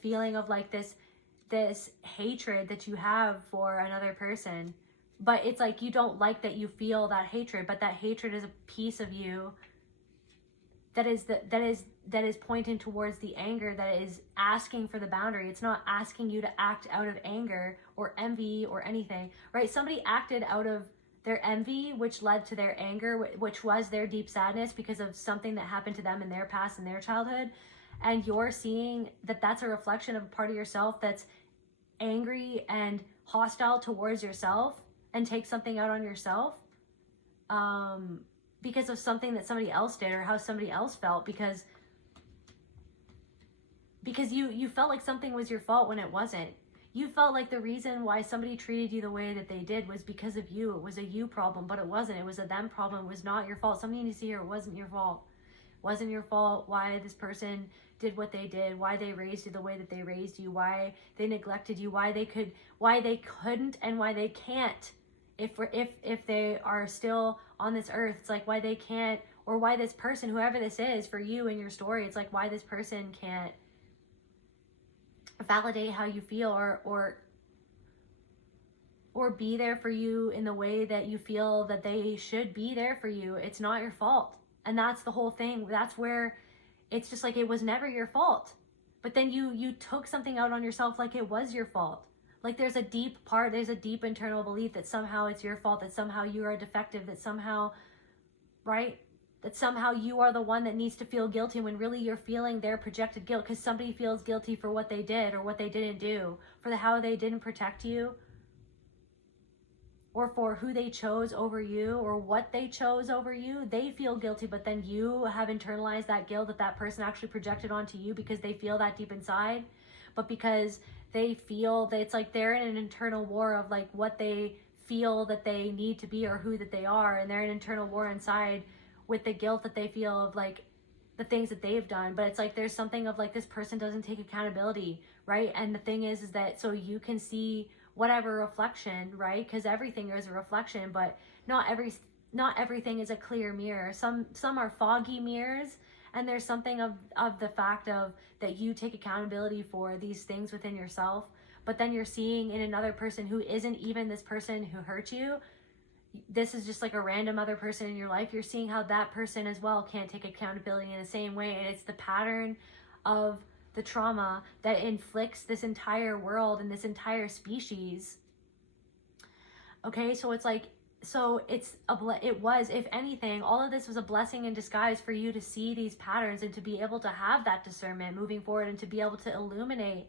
feeling of like this hatred that you have for another person. But it's like you don't like that you feel that hatred, but that hatred is a piece of you that is pointing towards the anger, that is asking for the boundary. It's not asking you to act out of anger or envy or anything, right? Somebody acted out of their envy, which led to their anger, which was their deep sadness because of something that happened to them in their past, in their childhood. And you're seeing that that's a reflection of a part of yourself that's angry and hostile towards yourself, and take something out on yourself because of something that somebody else did, or how somebody else felt, because you felt like something was your fault when it wasn't. You felt like the reason why somebody treated you the way that they did was because of you. It was a you problem, but it wasn't. It was a them problem. It was not your fault. Something you need to see here, it wasn't your fault. It wasn't your fault why this person did what they did, why they raised you the way that they raised you, why they neglected you, why they couldn't, and why they can't if they are still on this earth, it's like why they can't, or why this person, whoever this is for you in your story, it's like why this person can't validate how you feel, or be there for you in the way that you feel that they should be there for you. It's not your fault. And that's the whole thing. That's where it's just like, it was never your fault. But then you took something out on yourself like it was your fault. Like there's a deep internal belief that somehow it's your fault, that somehow you are defective, that somehow, right? That somehow you are the one that needs to feel guilty, when really you're feeling their projected guilt because somebody feels guilty for what they did or what they didn't do, for how they didn't protect you, or for who they chose over you, or what they chose over you. They feel guilty, but then you have internalized that guilt that person actually projected onto you because they feel that deep inside. But because they feel that it's like they're in an internal war of like what they feel that they need to be or who that they are, and they're in an internal war inside with the guilt that they feel of like the things that they've done. But it's like there's something of like this person doesn't take accountability, right? And the thing is that so you can see whatever reflection, right? Because everything is a reflection, but not everything is a clear mirror. Some are foggy mirrors, and there's something of the fact of that you take accountability for these things within yourself, but then you're seeing in another person who isn't even this person who hurt you. This is just like a random other person in your life. You're seeing how that person as well can't take accountability in the same way, and it's the pattern of the trauma that inflicts this entire world and this entire species. Okay, so it's like, so it was, if anything, all of this was a blessing in disguise for you to see these patterns and to be able to have that discernment moving forward, and to be able to illuminate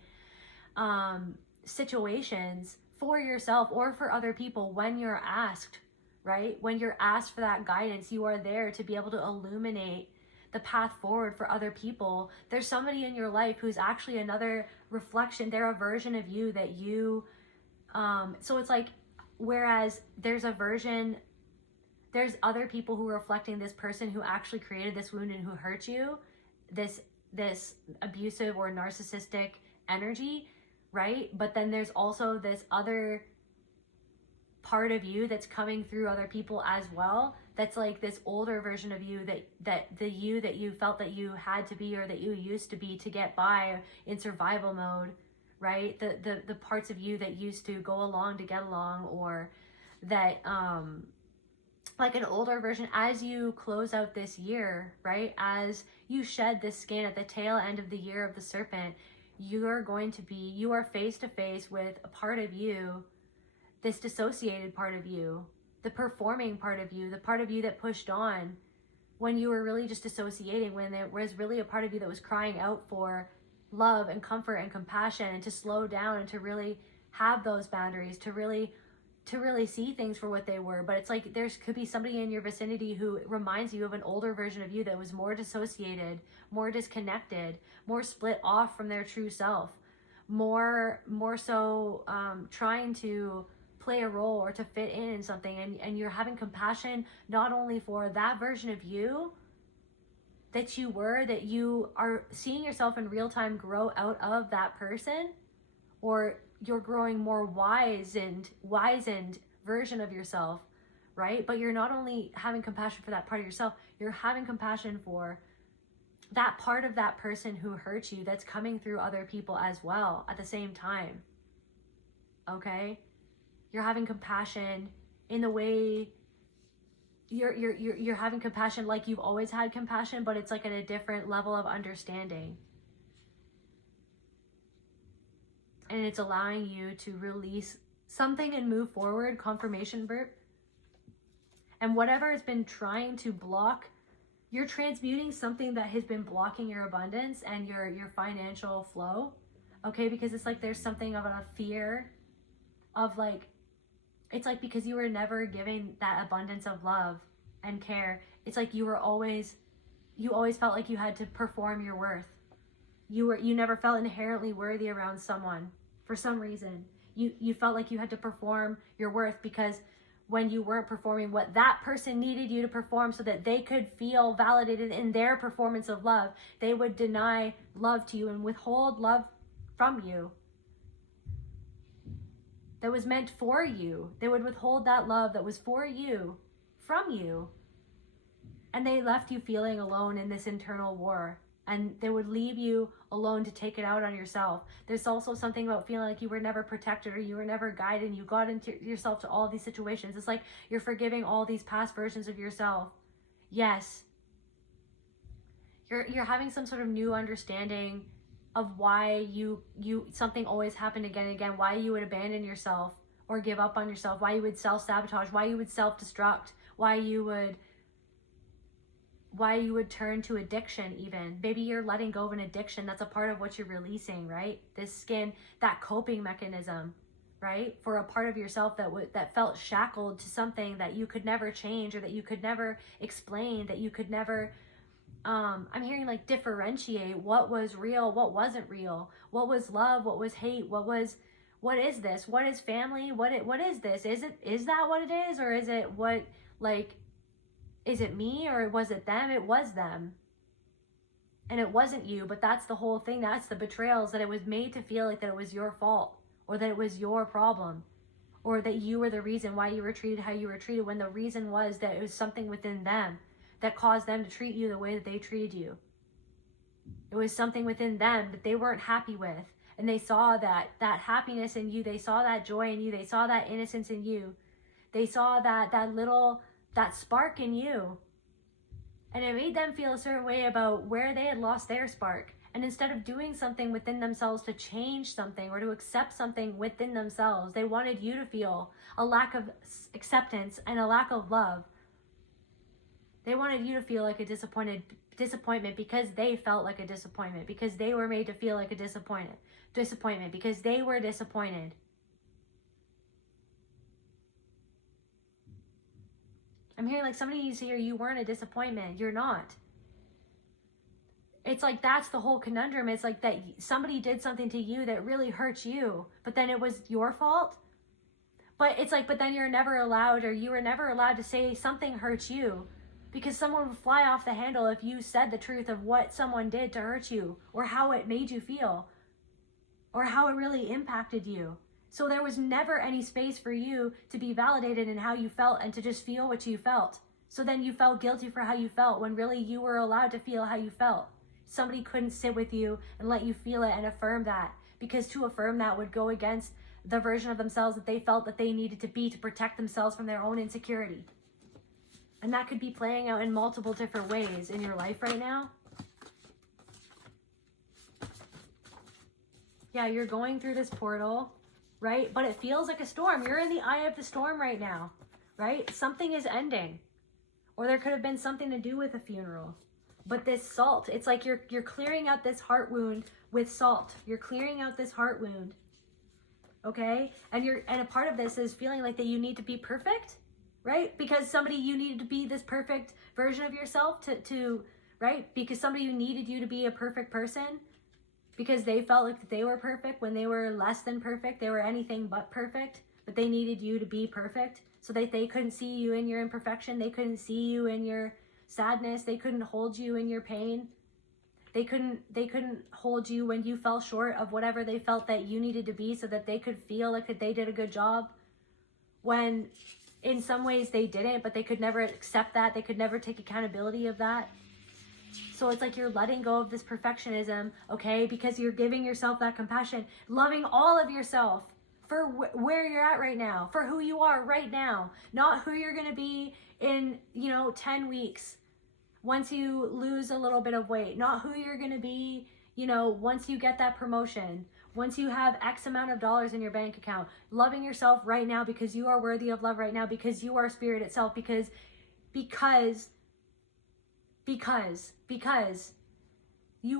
situations for yourself or for other people when you're asked, right? When you're asked for that guidance, you are there to be able to illuminate the path forward for other people. There's somebody in your life who's actually another reflection. They're a version of you that you, so it's like, whereas there's other people who are reflecting this person who actually created this wound and who hurt you, this abusive or narcissistic energy, right? But then there's also this other part of you that's coming through other people as well, that's like this older version of you, that the you that you felt that you had to be or that you used to be to get by in survival mode, right? The parts of you that used to go along to get along, or that like an older version. As you close out this year, right, as you shed this skin at the tail end of the year of the serpent, you are face to face with a part of you, this dissociated part of you, the performing part of you, the part of you that pushed on when you were really just dissociating, when there was really a part of you that was crying out for love and comfort and compassion, and to slow down and to really have those boundaries, to really see things for what they were. But it's like there could be somebody in your vicinity who reminds you of an older version of you that was more dissociated, more disconnected, more split off from their true self, more so trying to play a role or to fit in something, and you're having compassion not only for that version of you that you were, that you are seeing yourself in real time grow out of that person, or you're growing more wizened version of yourself, right? But you're not only having compassion for that part of yourself, you're having compassion for that part of that person who hurt you that's coming through other people as well at the same time. Okay? You're having compassion in the way you're having compassion like you've always had compassion, but it's like at a different level of understanding. And it's allowing you to release something and move forward. Confirmation burp. And whatever has been trying to block, you're transmuting something that has been blocking your abundance and your financial flow. Okay, because it's like there's something of a fear of like, it's like because you were never giving that abundance of love and care, it's like you always felt like you had to perform your worth. You never felt inherently worthy around someone for some reason. You felt like you had to perform your worth, because when you weren't performing what that person needed you to perform so that they could feel validated in their performance of love, they would deny love to you and withhold love from you. that was meant for you. They would withhold that love that was for you from you. And they left you feeling alone in this internal war. And they would leave you alone to take it out on yourself. There's also something about feeling like you were never protected or you were never guided and you got into yourself to all these situations. It's like you're forgiving all these past versions of yourself. Yes. You're having some sort of new understanding of why something always happened again and again, why you would abandon yourself or give up on yourself, why you would self-sabotage, why you would self-destruct, why you would turn to addiction even. Maybe you're letting go of an addiction. That's a part of what you're releasing, right? That coping mechanism, right? For a part of yourself that felt shackled to something that you could never change or that you could never explain, that you could never, I'm hearing like differentiate what was real, what wasn't real, what was love, what was hate, what is this? What is family? What is this? Is that what it is? Or is it is it me or was it them? It was them. And it wasn't you, but that's the whole thing. That's the betrayals, that it was made to feel like that it was your fault or that it was your problem or that you were the reason why you were treated how you were treated, when the reason was that it was something within them that caused them to treat you the way that they treated you. It was something within them that they weren't happy with. And they saw that happiness in you. They saw that joy in you. They saw that innocence in you. They saw that spark in you. And it made them feel a certain way about where they had lost their spark. And instead of doing something within themselves to change something or to accept something within themselves, they wanted you to feel a lack of acceptance and a lack of love. They wanted you to feel like a disappointment because they felt like a disappointment, because they were made to feel like a disappointment, because they were disappointed. I'm hearing like somebody needs to hear you weren't a disappointment. You're not. It's like that's the whole conundrum. It's like that somebody did something to you that really hurt you, but then it was your fault. But it's like, but then you were never allowed to say something hurt you, because someone would fly off the handle if you said the truth of what someone did to hurt you or how it made you feel or how it really impacted you. So there was never any space for you to be validated in how you felt and to just feel what you felt. So then you felt guilty for how you felt when really you were allowed to feel how you felt. Somebody couldn't sit with you and let you feel it and affirm that, because to affirm that would go against the version of themselves that they felt that they needed to be to protect themselves from their own insecurity. And that could be playing out in multiple different ways in your life right now. Yeah, you're going through this portal, right? But it feels like a storm. You're in the eye of the storm right now, right? Something is ending. Or there could have been something to do with a funeral. But this salt, it's like you're clearing out this heart wound with salt. You're clearing out this heart wound. Okay? And a part of this is feeling like that you need to be perfect, right? Because you needed to be this perfect version of yourself to right? Because somebody who needed you to be a perfect person, because they felt like they were perfect when they were less than perfect. They were anything but perfect, but they needed you to be perfect so that they couldn't see you in your imperfection. They couldn't see you in your sadness. They couldn't hold you in your pain. They couldn't hold you when you fell short of whatever they felt that you needed to be, so that they could feel like that they did a good job, when in some ways they didn't, but they could never accept that. They could never take accountability of that. So it's like you're letting go of this perfectionism, okay? Because you're giving yourself that compassion, loving all of yourself for where you're at right now, for who you are right now, not who you're going to be in, 10 weeks once you lose a little bit of weight, not who you're going to be, once you get that promotion, once you have X amount of dollars in your bank account. Loving yourself right now because you are worthy of love right now, because you are spirit itself, because you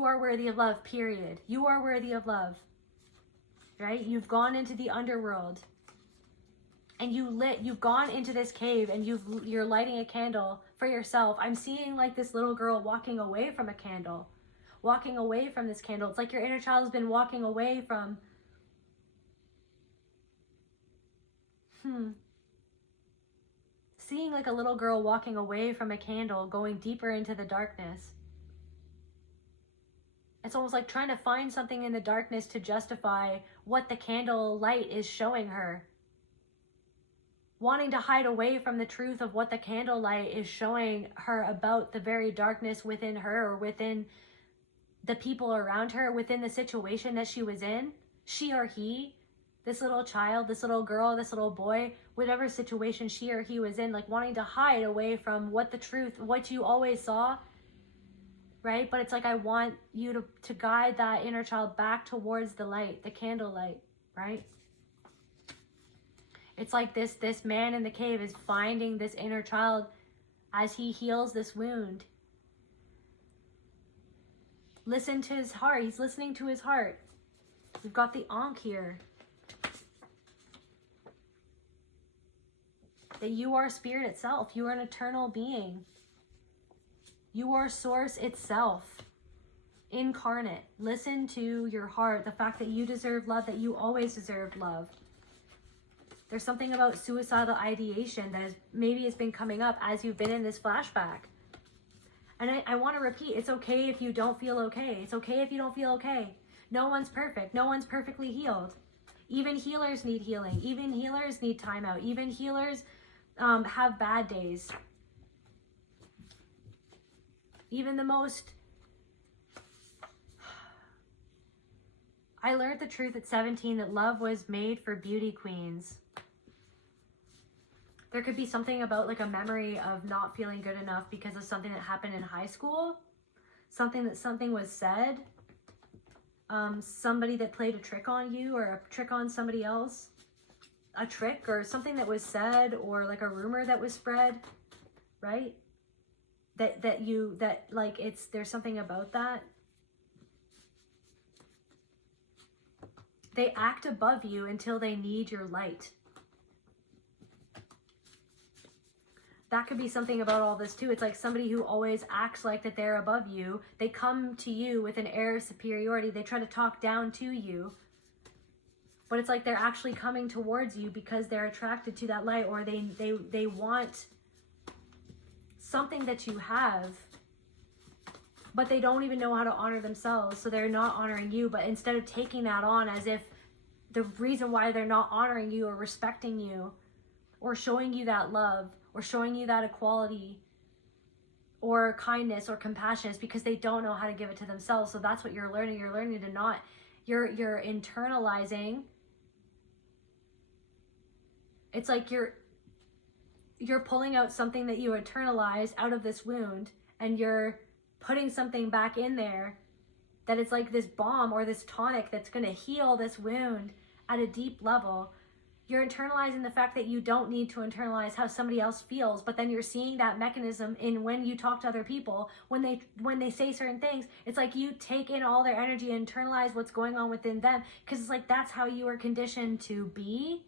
are worthy of love, period. You are worthy of love, right? You've gone into the underworld and you've gone into this cave and you're lighting a candle for yourself. I'm seeing like this little girl walking away from a candle, walking away from this candle. It's like your inner child has been walking away from, seeing like a little girl walking away from a candle, going deeper into the darkness. It's almost like trying to find something in the darkness to justify what the candle light is showing her. wanting to hide away from the truth of what the candlelight is showing her about the very darkness within her, or within the people around her, within the situation that she was in, she or he, this little child, this little girl, this little boy, whatever situation she or he was in, like wanting to hide away from what the truth, what you always saw, right? But it's like, I want you to guide that inner child back towards the light, the candlelight, right? It's like this man in the cave is finding this inner child as he heals this wound. Listen to his heart. He's listening to his heart. We've got the Ankh here. That you are spirit itself. You are an eternal being. You are source itself. Incarnate. Listen to your heart. The fact that you deserve love, that you always deserve love. There's something about suicidal ideation that maybe has been coming up as you've been in this flashback. And I want to repeat, it's okay if you don't feel okay. It's okay if you don't feel okay. No one's perfect. No one's perfectly healed. Even healers need healing. Even healers need time out. Even healers have bad days. Even the most... I learned the truth at 17 that love was made for beauty queens. There could be something about like a memory of not feeling good enough because of something that happened in high school. Something was said. Somebody that played a trick on you, or a trick on somebody else. A trick or something that was said, or like a rumor that was spread, right? There's something about that. They act above you until they need your light. That could be something about all this too. It's like somebody who always acts like that they're above you. They come to you with an air of superiority. They try to talk down to you. But it's like they're actually coming towards you because they're attracted to that light, or they want something that you have, but they don't even know how to honor themselves. So they're not honoring you, but instead of taking that on as if the reason why they're not honoring you or respecting you or showing you that love, or showing you that equality or kindness or compassion, is because they don't know how to give it to themselves. So that's what you're learning. You're learning to not, you're internalizing. It's like you're pulling out something that you internalized out of this wound, and you're putting something back in there that is like this balm or this tonic that's going to heal this wound at a deep level. You're internalizing the fact that you don't need to internalize how somebody else feels, but then you're seeing that mechanism in when you talk to other people, when they say certain things. It's like you take in all their energy and internalize what's going on within them, because it's like that's how you were conditioned to be.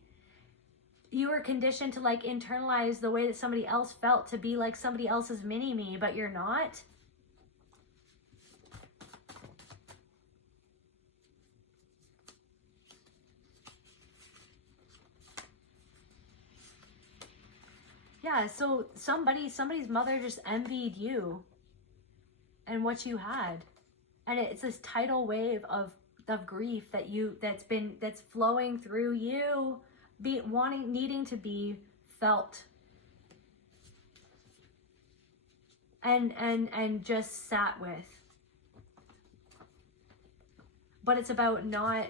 You were conditioned to like internalize the way that somebody else felt, to be like somebody else's mini-me, but you're not. Yeah, so somebody's mother just envied you and what you had. And it's this tidal wave of grief that's flowing through you, needing to be felt. And just sat with. But it's about not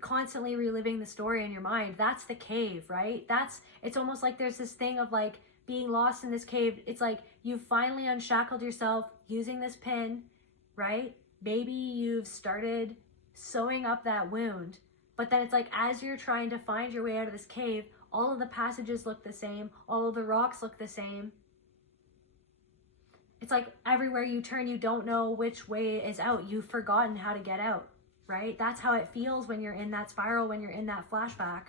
constantly reliving the story in your mind. That's the cave, right? It's almost like there's this thing of like being lost in this cave. It's like you've finally unshackled yourself using this pin, right? Maybe you've started sewing up that wound, but then it's like as you're trying to find your way out of this cave, all of the passages look the same, all of the rocks look the same. It's like everywhere you turn, you don't know which way is out. You've forgotten how to get out. Right? That's how it feels when you're in that spiral, when you're in that flashback.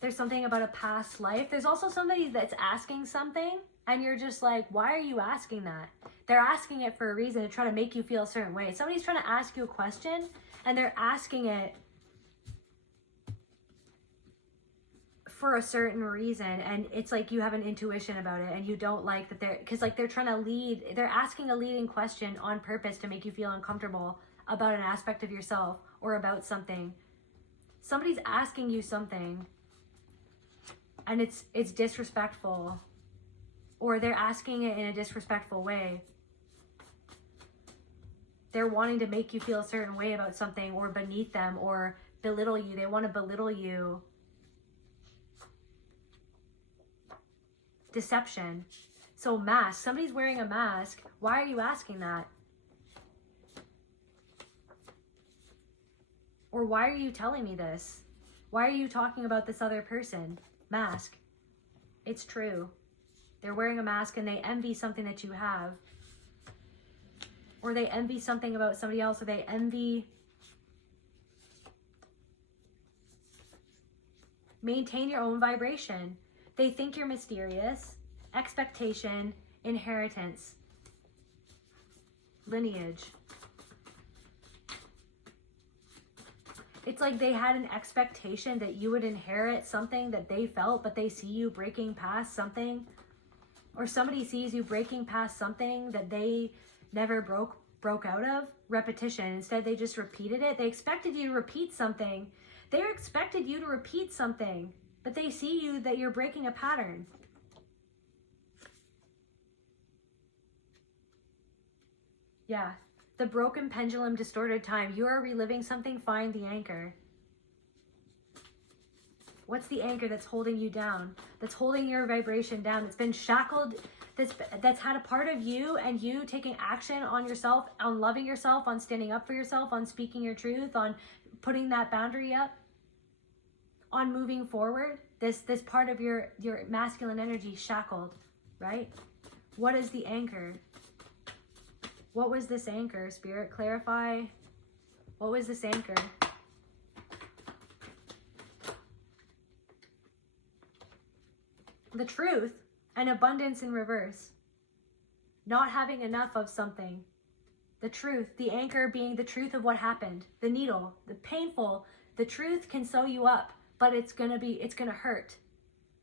There's something about a past life. There's also somebody that's asking something, and you're just like, why are you asking that? They're asking it for a reason, to try to make you feel a certain way. Somebody's trying to ask you a question, and they're asking it for a certain reason, and it's like you have an intuition about it, and you don't like that they're trying to lead, they're asking a leading question on purpose to make you feel uncomfortable about an aspect of yourself or about something. Somebody's asking you something and it's disrespectful, or they're asking it in a disrespectful way. They're wanting to make you feel a certain way about something, or beneath them, or belittle you. They want to belittle you. Deception. So mask. Somebody's wearing a mask. Why are you asking that? Or why are you telling me this? Why are you talking about this other person? Mask. It's true. They're wearing a mask and they envy something that you have. Or they envy something about somebody else, or they envy. Maintain your own vibration. They think you're mysterious. Expectation, inheritance, lineage. It's like they had an expectation that you would inherit something that they felt, but they see you breaking past something. Or somebody sees you breaking past something that they never broke out of. Repetition. Instead, they just repeated it. They expected you to repeat something. They expected you to repeat something, but they see you that you're breaking a pattern. Yeah. The broken pendulum, distorted time. You are reliving something. Find the anchor. What's the anchor that's holding you down? That's holding your vibration down. It's been shackled. That's had a part of you, and you taking action on yourself, on loving yourself, on standing up for yourself, on speaking your truth, on putting that boundary up, on moving forward. This part of your masculine energy shackled, right? What is the anchor? What was this anchor, Spirit? Clarify. What was this anchor? The truth and abundance in reverse. Not having enough of something. The truth, the anchor being the truth of what happened. The needle, the painful. The truth can sew you up, but it's gonna hurt.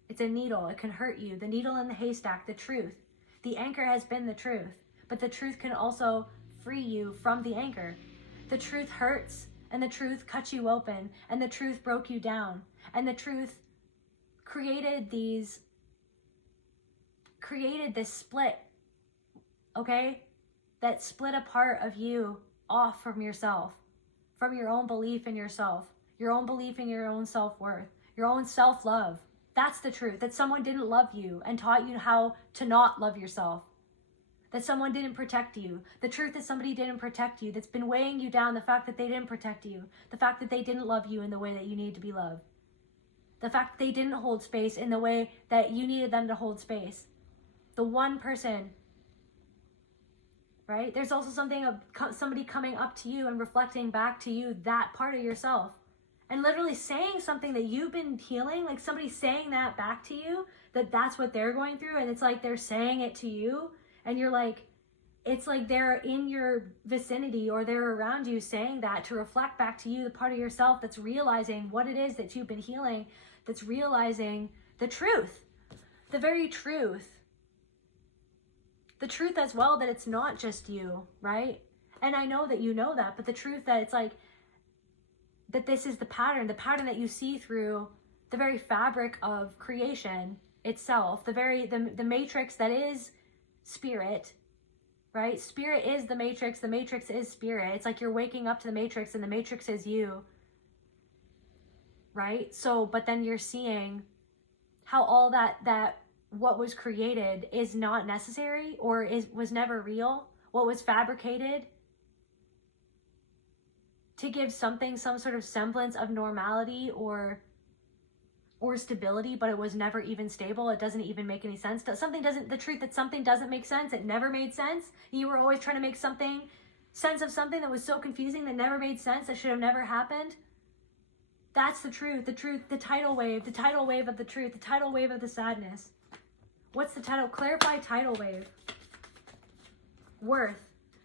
It's a needle, it can hurt you. The needle in the haystack, the truth. The anchor has been the truth, but the truth can also free you from the anchor. The truth hurts, and the truth cut you open, and the truth broke you down, and the truth created this split, okay? That split a part of you off from yourself, from your own belief in yourself, your own belief in your own self-worth, your own self-love. That's the truth, that someone didn't love you and taught you how to not love yourself. That someone didn't protect you. The truth is somebody didn't protect you. That's been weighing you down, the fact that they didn't protect you. The fact that they didn't love you in the way that you need to be loved. The fact that they didn't hold space in the way that you needed them to hold space. The one person, right? There's also something of somebody coming up to you and reflecting back to you that part of yourself. And literally saying something that you've been healing, like somebody saying that back to you, that's what they're going through. And it's like they're saying it to you. And you're like, it's like they're in your vicinity or they're around you saying that to reflect back to you the part of yourself that's realizing what it is that you've been healing, that's realizing the truth, the very truth. The truth as well, that it's not just you, right? And I know that you know that, but the truth that it's like, that this is the pattern that you see through the very fabric of creation itself, the matrix that is spirit, right? Spirit is the matrix is spirit. It's like you're waking up to the matrix and the matrix is you, right? So, but then you're seeing how all that what was created is not necessary or was never real. What was fabricated to give something some sort of semblance of normality or stability, but it was never even stable. It doesn't even make any sense. The truth that something doesn't make sense, it never made sense. You were always trying to make sense of something that was so confusing that never made sense, that should have never happened. That's the truth, the tidal wave of the truth, the tidal wave of the sadness. What's the tidal? Clarify tidal wave. Worth.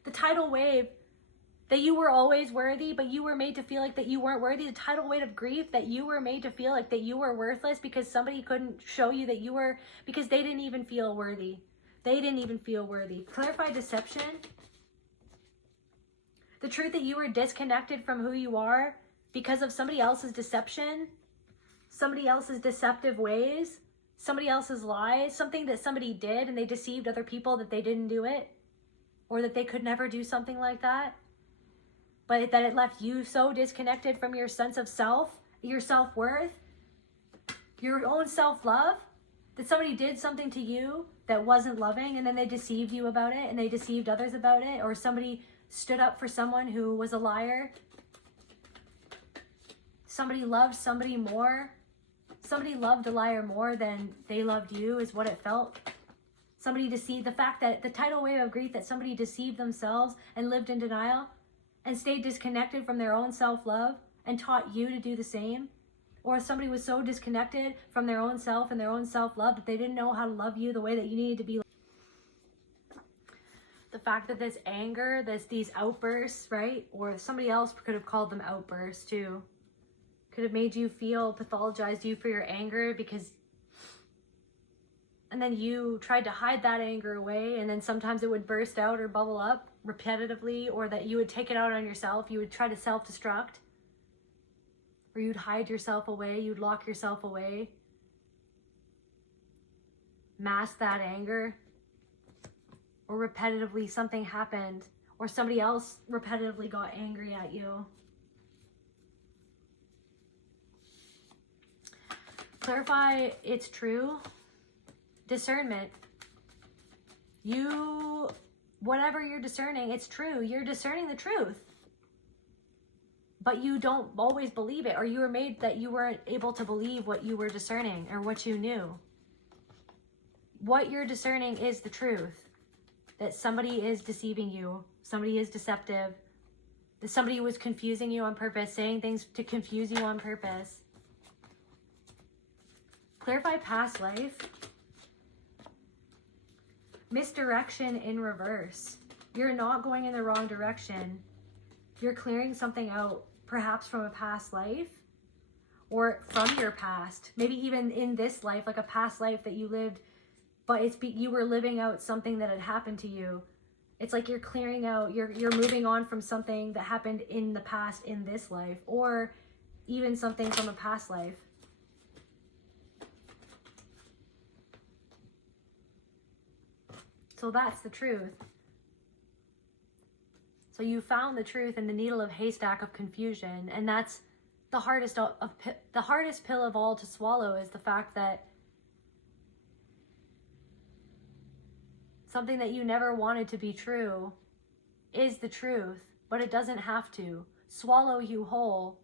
The tidal wave that you were always worthy, but you were made to feel like that you weren't worthy. The tidal weight of grief that you were made to feel like that you were worthless because somebody couldn't show you that you were, because they didn't even feel worthy. They didn't even feel worthy. Clarify deception. The truth that you were disconnected from who you are because of somebody else's deception, somebody else's deceptive ways, somebody else's lies, something that somebody did and they deceived other people that they didn't do it, or that they could never do something like that, but that it left you so disconnected from your sense of self, your self-worth, your own self-love, that somebody did something to you that wasn't loving, and then they deceived you about it, and they deceived others about it, or somebody stood up for someone who was a liar. Somebody loved somebody more. Somebody loved a liar more than they loved you, is what it felt. Somebody deceived, the fact that the tidal wave of grief, that somebody deceived themselves and lived in denial and stayed disconnected from their own self-love and taught you to do the same. Or somebody was so disconnected from their own self and their own self-love that they didn't know how to love you the way that you needed to be. The fact that this anger, these outbursts, right? Or somebody else could have called them outbursts too. Could have made you feel, pathologized you for your anger and then you tried to hide that anger away, and then sometimes it would burst out or bubble up repetitively, or that you would take it out on yourself. You would try to self-destruct, or you'd hide yourself away, you'd lock yourself away, mask that anger, or repetitively something happened, or somebody else repetitively got angry at you. Clarify it's true. Discernment. Whatever you're discerning, it's true. You're discerning the truth. But you don't always believe it, or you were made that you weren't able to believe what you were discerning or what you knew. What you're discerning is the truth. That somebody is deceiving you. Somebody is deceptive. That somebody was confusing you on purpose, saying things to confuse you on purpose. Clarify past life. Misdirection in reverse. You're not going in the wrong direction. You're clearing something out, perhaps from a past life or from your past. Maybe even in this life, like a past life that you lived, but you were living out something that had happened to you. It's like you're clearing out, you're moving on from something that happened in the past in this life, or even something from a past life. So that's the truth. So you found the truth in the needle of haystack of confusion, and that's the hardest pill of all to swallow, is the fact that something that you never wanted to be true is the truth, but it doesn't have to swallow you whole.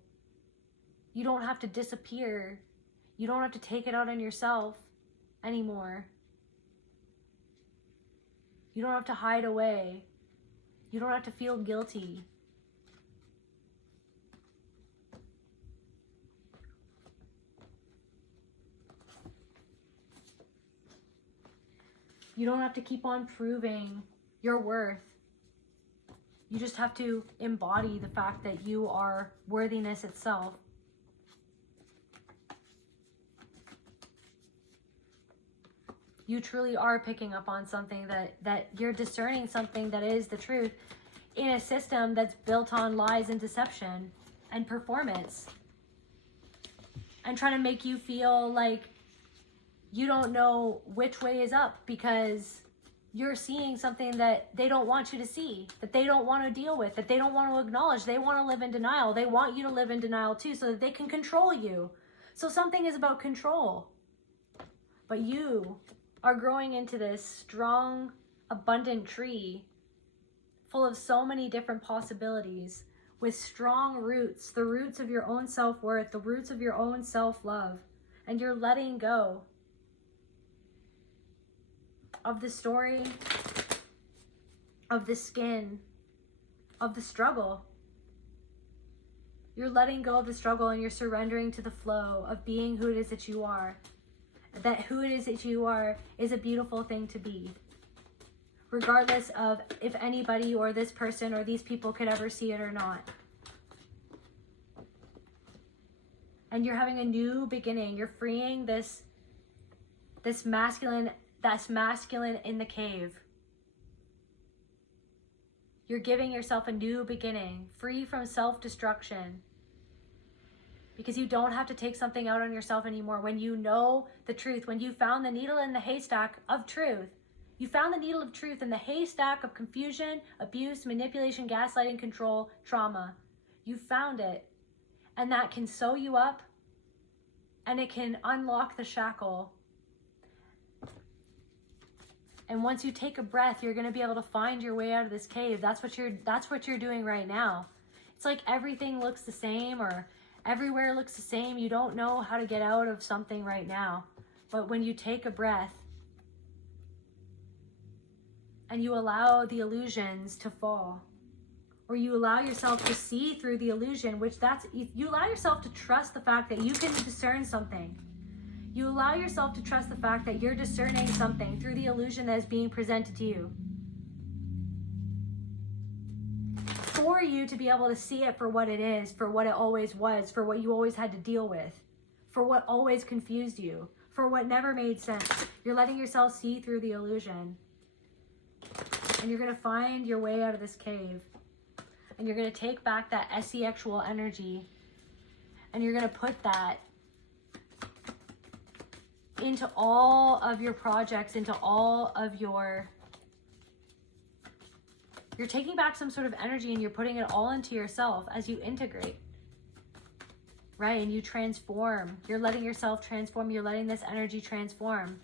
You don't have to disappear. You don't have to take it out on yourself anymore. You don't have to hide away. You don't have to feel guilty. You don't have to keep on proving your worth. You just have to embody the fact that you are worthiness itself. You truly are picking up on something that you're discerning something that is the truth in a system that's built on lies and deception and performance, and trying to make you feel like you don't know which way is up because you're seeing something that they don't want you to see, that they don't want to deal with, that they don't want to acknowledge. They want to live in denial. They want you to live in denial too, so that they can control you. So something is about control. But you are growing into this strong, abundant tree full of so many different possibilities, with strong roots, the roots of your own self-worth, the roots of your own self-love, and you're letting go of the story, of the skin, of the struggle. You're letting go of the struggle, and you're surrendering to the flow of being who it is that you are. That who it is that you are is a beautiful thing to be, regardless of if anybody or this person or these people could ever see it or not. And you're having a new beginning. You're freeing this masculine, that's masculine in the cave. You're giving yourself a new beginning, free from self-destruction, because you don't have to take something out on yourself anymore. When you know the truth, when you found the needle in the haystack of truth, you found the needle of truth in the haystack of confusion, abuse, manipulation, gaslighting, control, trauma. You found it, and that can sew you up, and it can unlock the shackle. And once you take a breath, you're going to be able to find your way out of this cave. That's what you're doing right now. It's like everything looks the same, or everywhere looks the same. You don't know how to get out of something right now. But when you take a breath and you allow the illusions to fall, or you allow yourself to see through the illusion, you allow yourself to trust the fact that you can discern something. You allow yourself to trust the fact that you're discerning something through the illusion that is being presented to you. For you to be able to see it for what it is, for what it always was, for what you always had to deal with, for what always confused you, for what never made sense. You're letting yourself see through the illusion. And you're going to find your way out of this cave. And you're going to take back that SE-actual energy. And you're going to put that into all of your projects, into all of your... You're taking back some sort of energy and you're putting it all into yourself as you integrate, right? And you transform. You're letting yourself transform. You're letting this energy transform.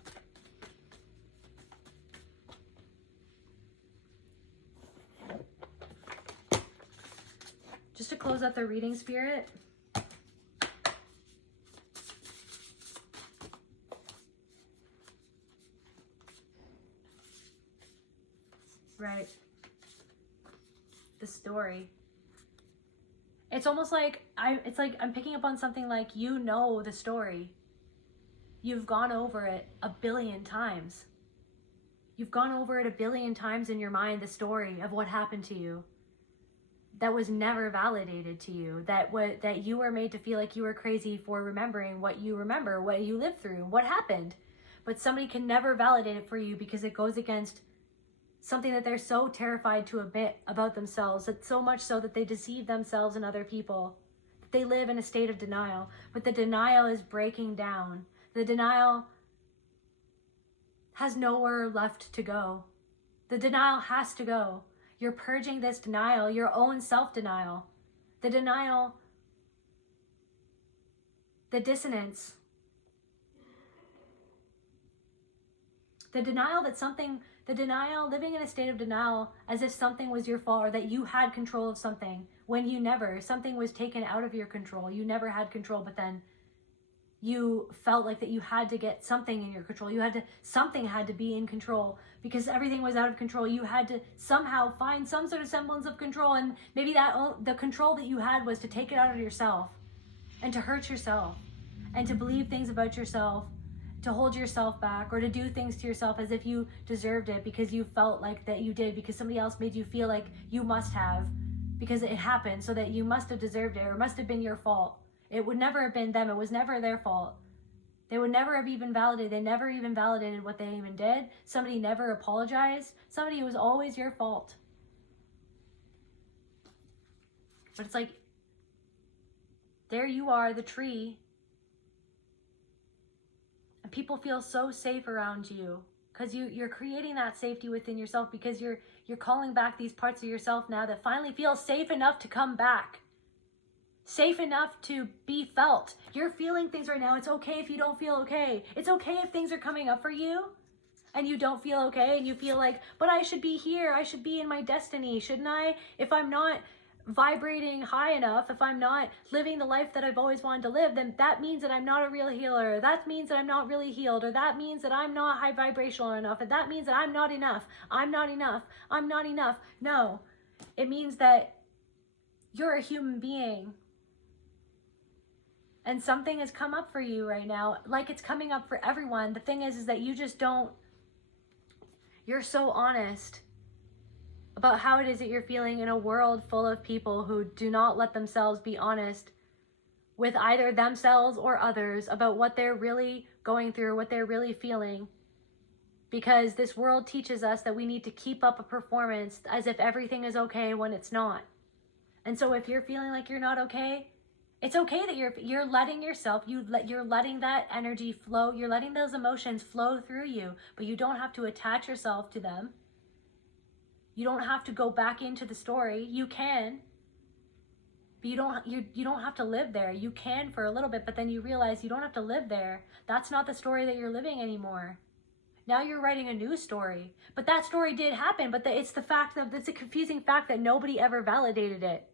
Just to close out the reading, Spirit. Right. The story. It's almost like I'm picking up on something like, you know the story. You've gone over it a billion times. You've gone over it a billion times in your mind, the story of what happened to you. That was never validated to you. That you were made to feel like you were crazy for remembering what you remember, what you lived through, what happened. But somebody can never validate it for you because it goes against something that they're so terrified to admit about themselves, that so much so that they deceive themselves and other people. They live in a state of denial, but the denial is breaking down. The denial has nowhere left to go. The denial has to go. You're purging this denial, your own self-denial. The denial, the dissonance. The denial that something... The denial, living in a state of denial as if something was your fault or that you had control of something when you never. Something was taken out of your control. You never had control, but then you felt like that you had to get something in your control. Something had to be in control because everything was out of control. You had to somehow find some sort of semblance of control, and maybe the control that you had was to take it out of yourself and to hurt yourself and to believe things about yourself, to hold yourself back, or to do things to yourself as if you deserved it because you felt like that you did, because somebody else made you feel like you must have, because it happened, so that you must have deserved it, or it must have been your fault. It would never have been them. It was never their fault. They would never have even validated. They never even validated what they even did. Somebody never apologized. Somebody, it was always your fault. But it's like, there you are, the tree. And people feel so safe around you because you're creating that safety within yourself, because you're calling back these parts of yourself now that finally feel safe enough to come back. Safe enough to be felt. You're feeling things right now. It's okay if you don't feel okay. It's okay if things are coming up for you and you don't feel okay and you feel like, but I should be here. I should be in my destiny, shouldn't I? If I'm not vibrating high enough, if I'm not living the life that I've always wanted to live, then that means that I'm not a real healer. That means that I'm not really healed, or that means that I'm not high vibrational enough, and that means that I'm not enough. I'm not enough. I'm not enough. No, it means that you're a human being. And something has come up for you right now, like it's coming up for everyone. The thing is that you just don't, you're so honest about how it is that you're feeling in a world full of people who do not let themselves be honest with either themselves or others about what they're really going through, what they're really feeling. Because this world teaches us that we need to keep up a performance as if everything is okay when it's not. And so if you're feeling like you're not okay, It's okay that you're letting yourself, you're letting that energy flow, you're letting those emotions flow through you, but you don't have to attach yourself to them. You don't have to go back into the story. You can, but you don't have to live there. You can for a little bit, but then you realize you don't have to live there. That's not the story that you're living anymore. Now you're writing a new story. But that story did happen, but it's the fact that it's a confusing fact that nobody ever validated it.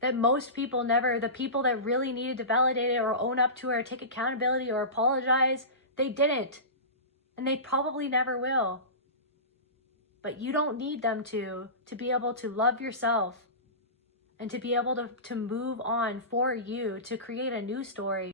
That most people never, the people that really needed to validate it or own up to it or take accountability or apologize, they didn't. And they probably never will. But you don't need them to be able to love yourself and to be able to move on for you, to create a new story.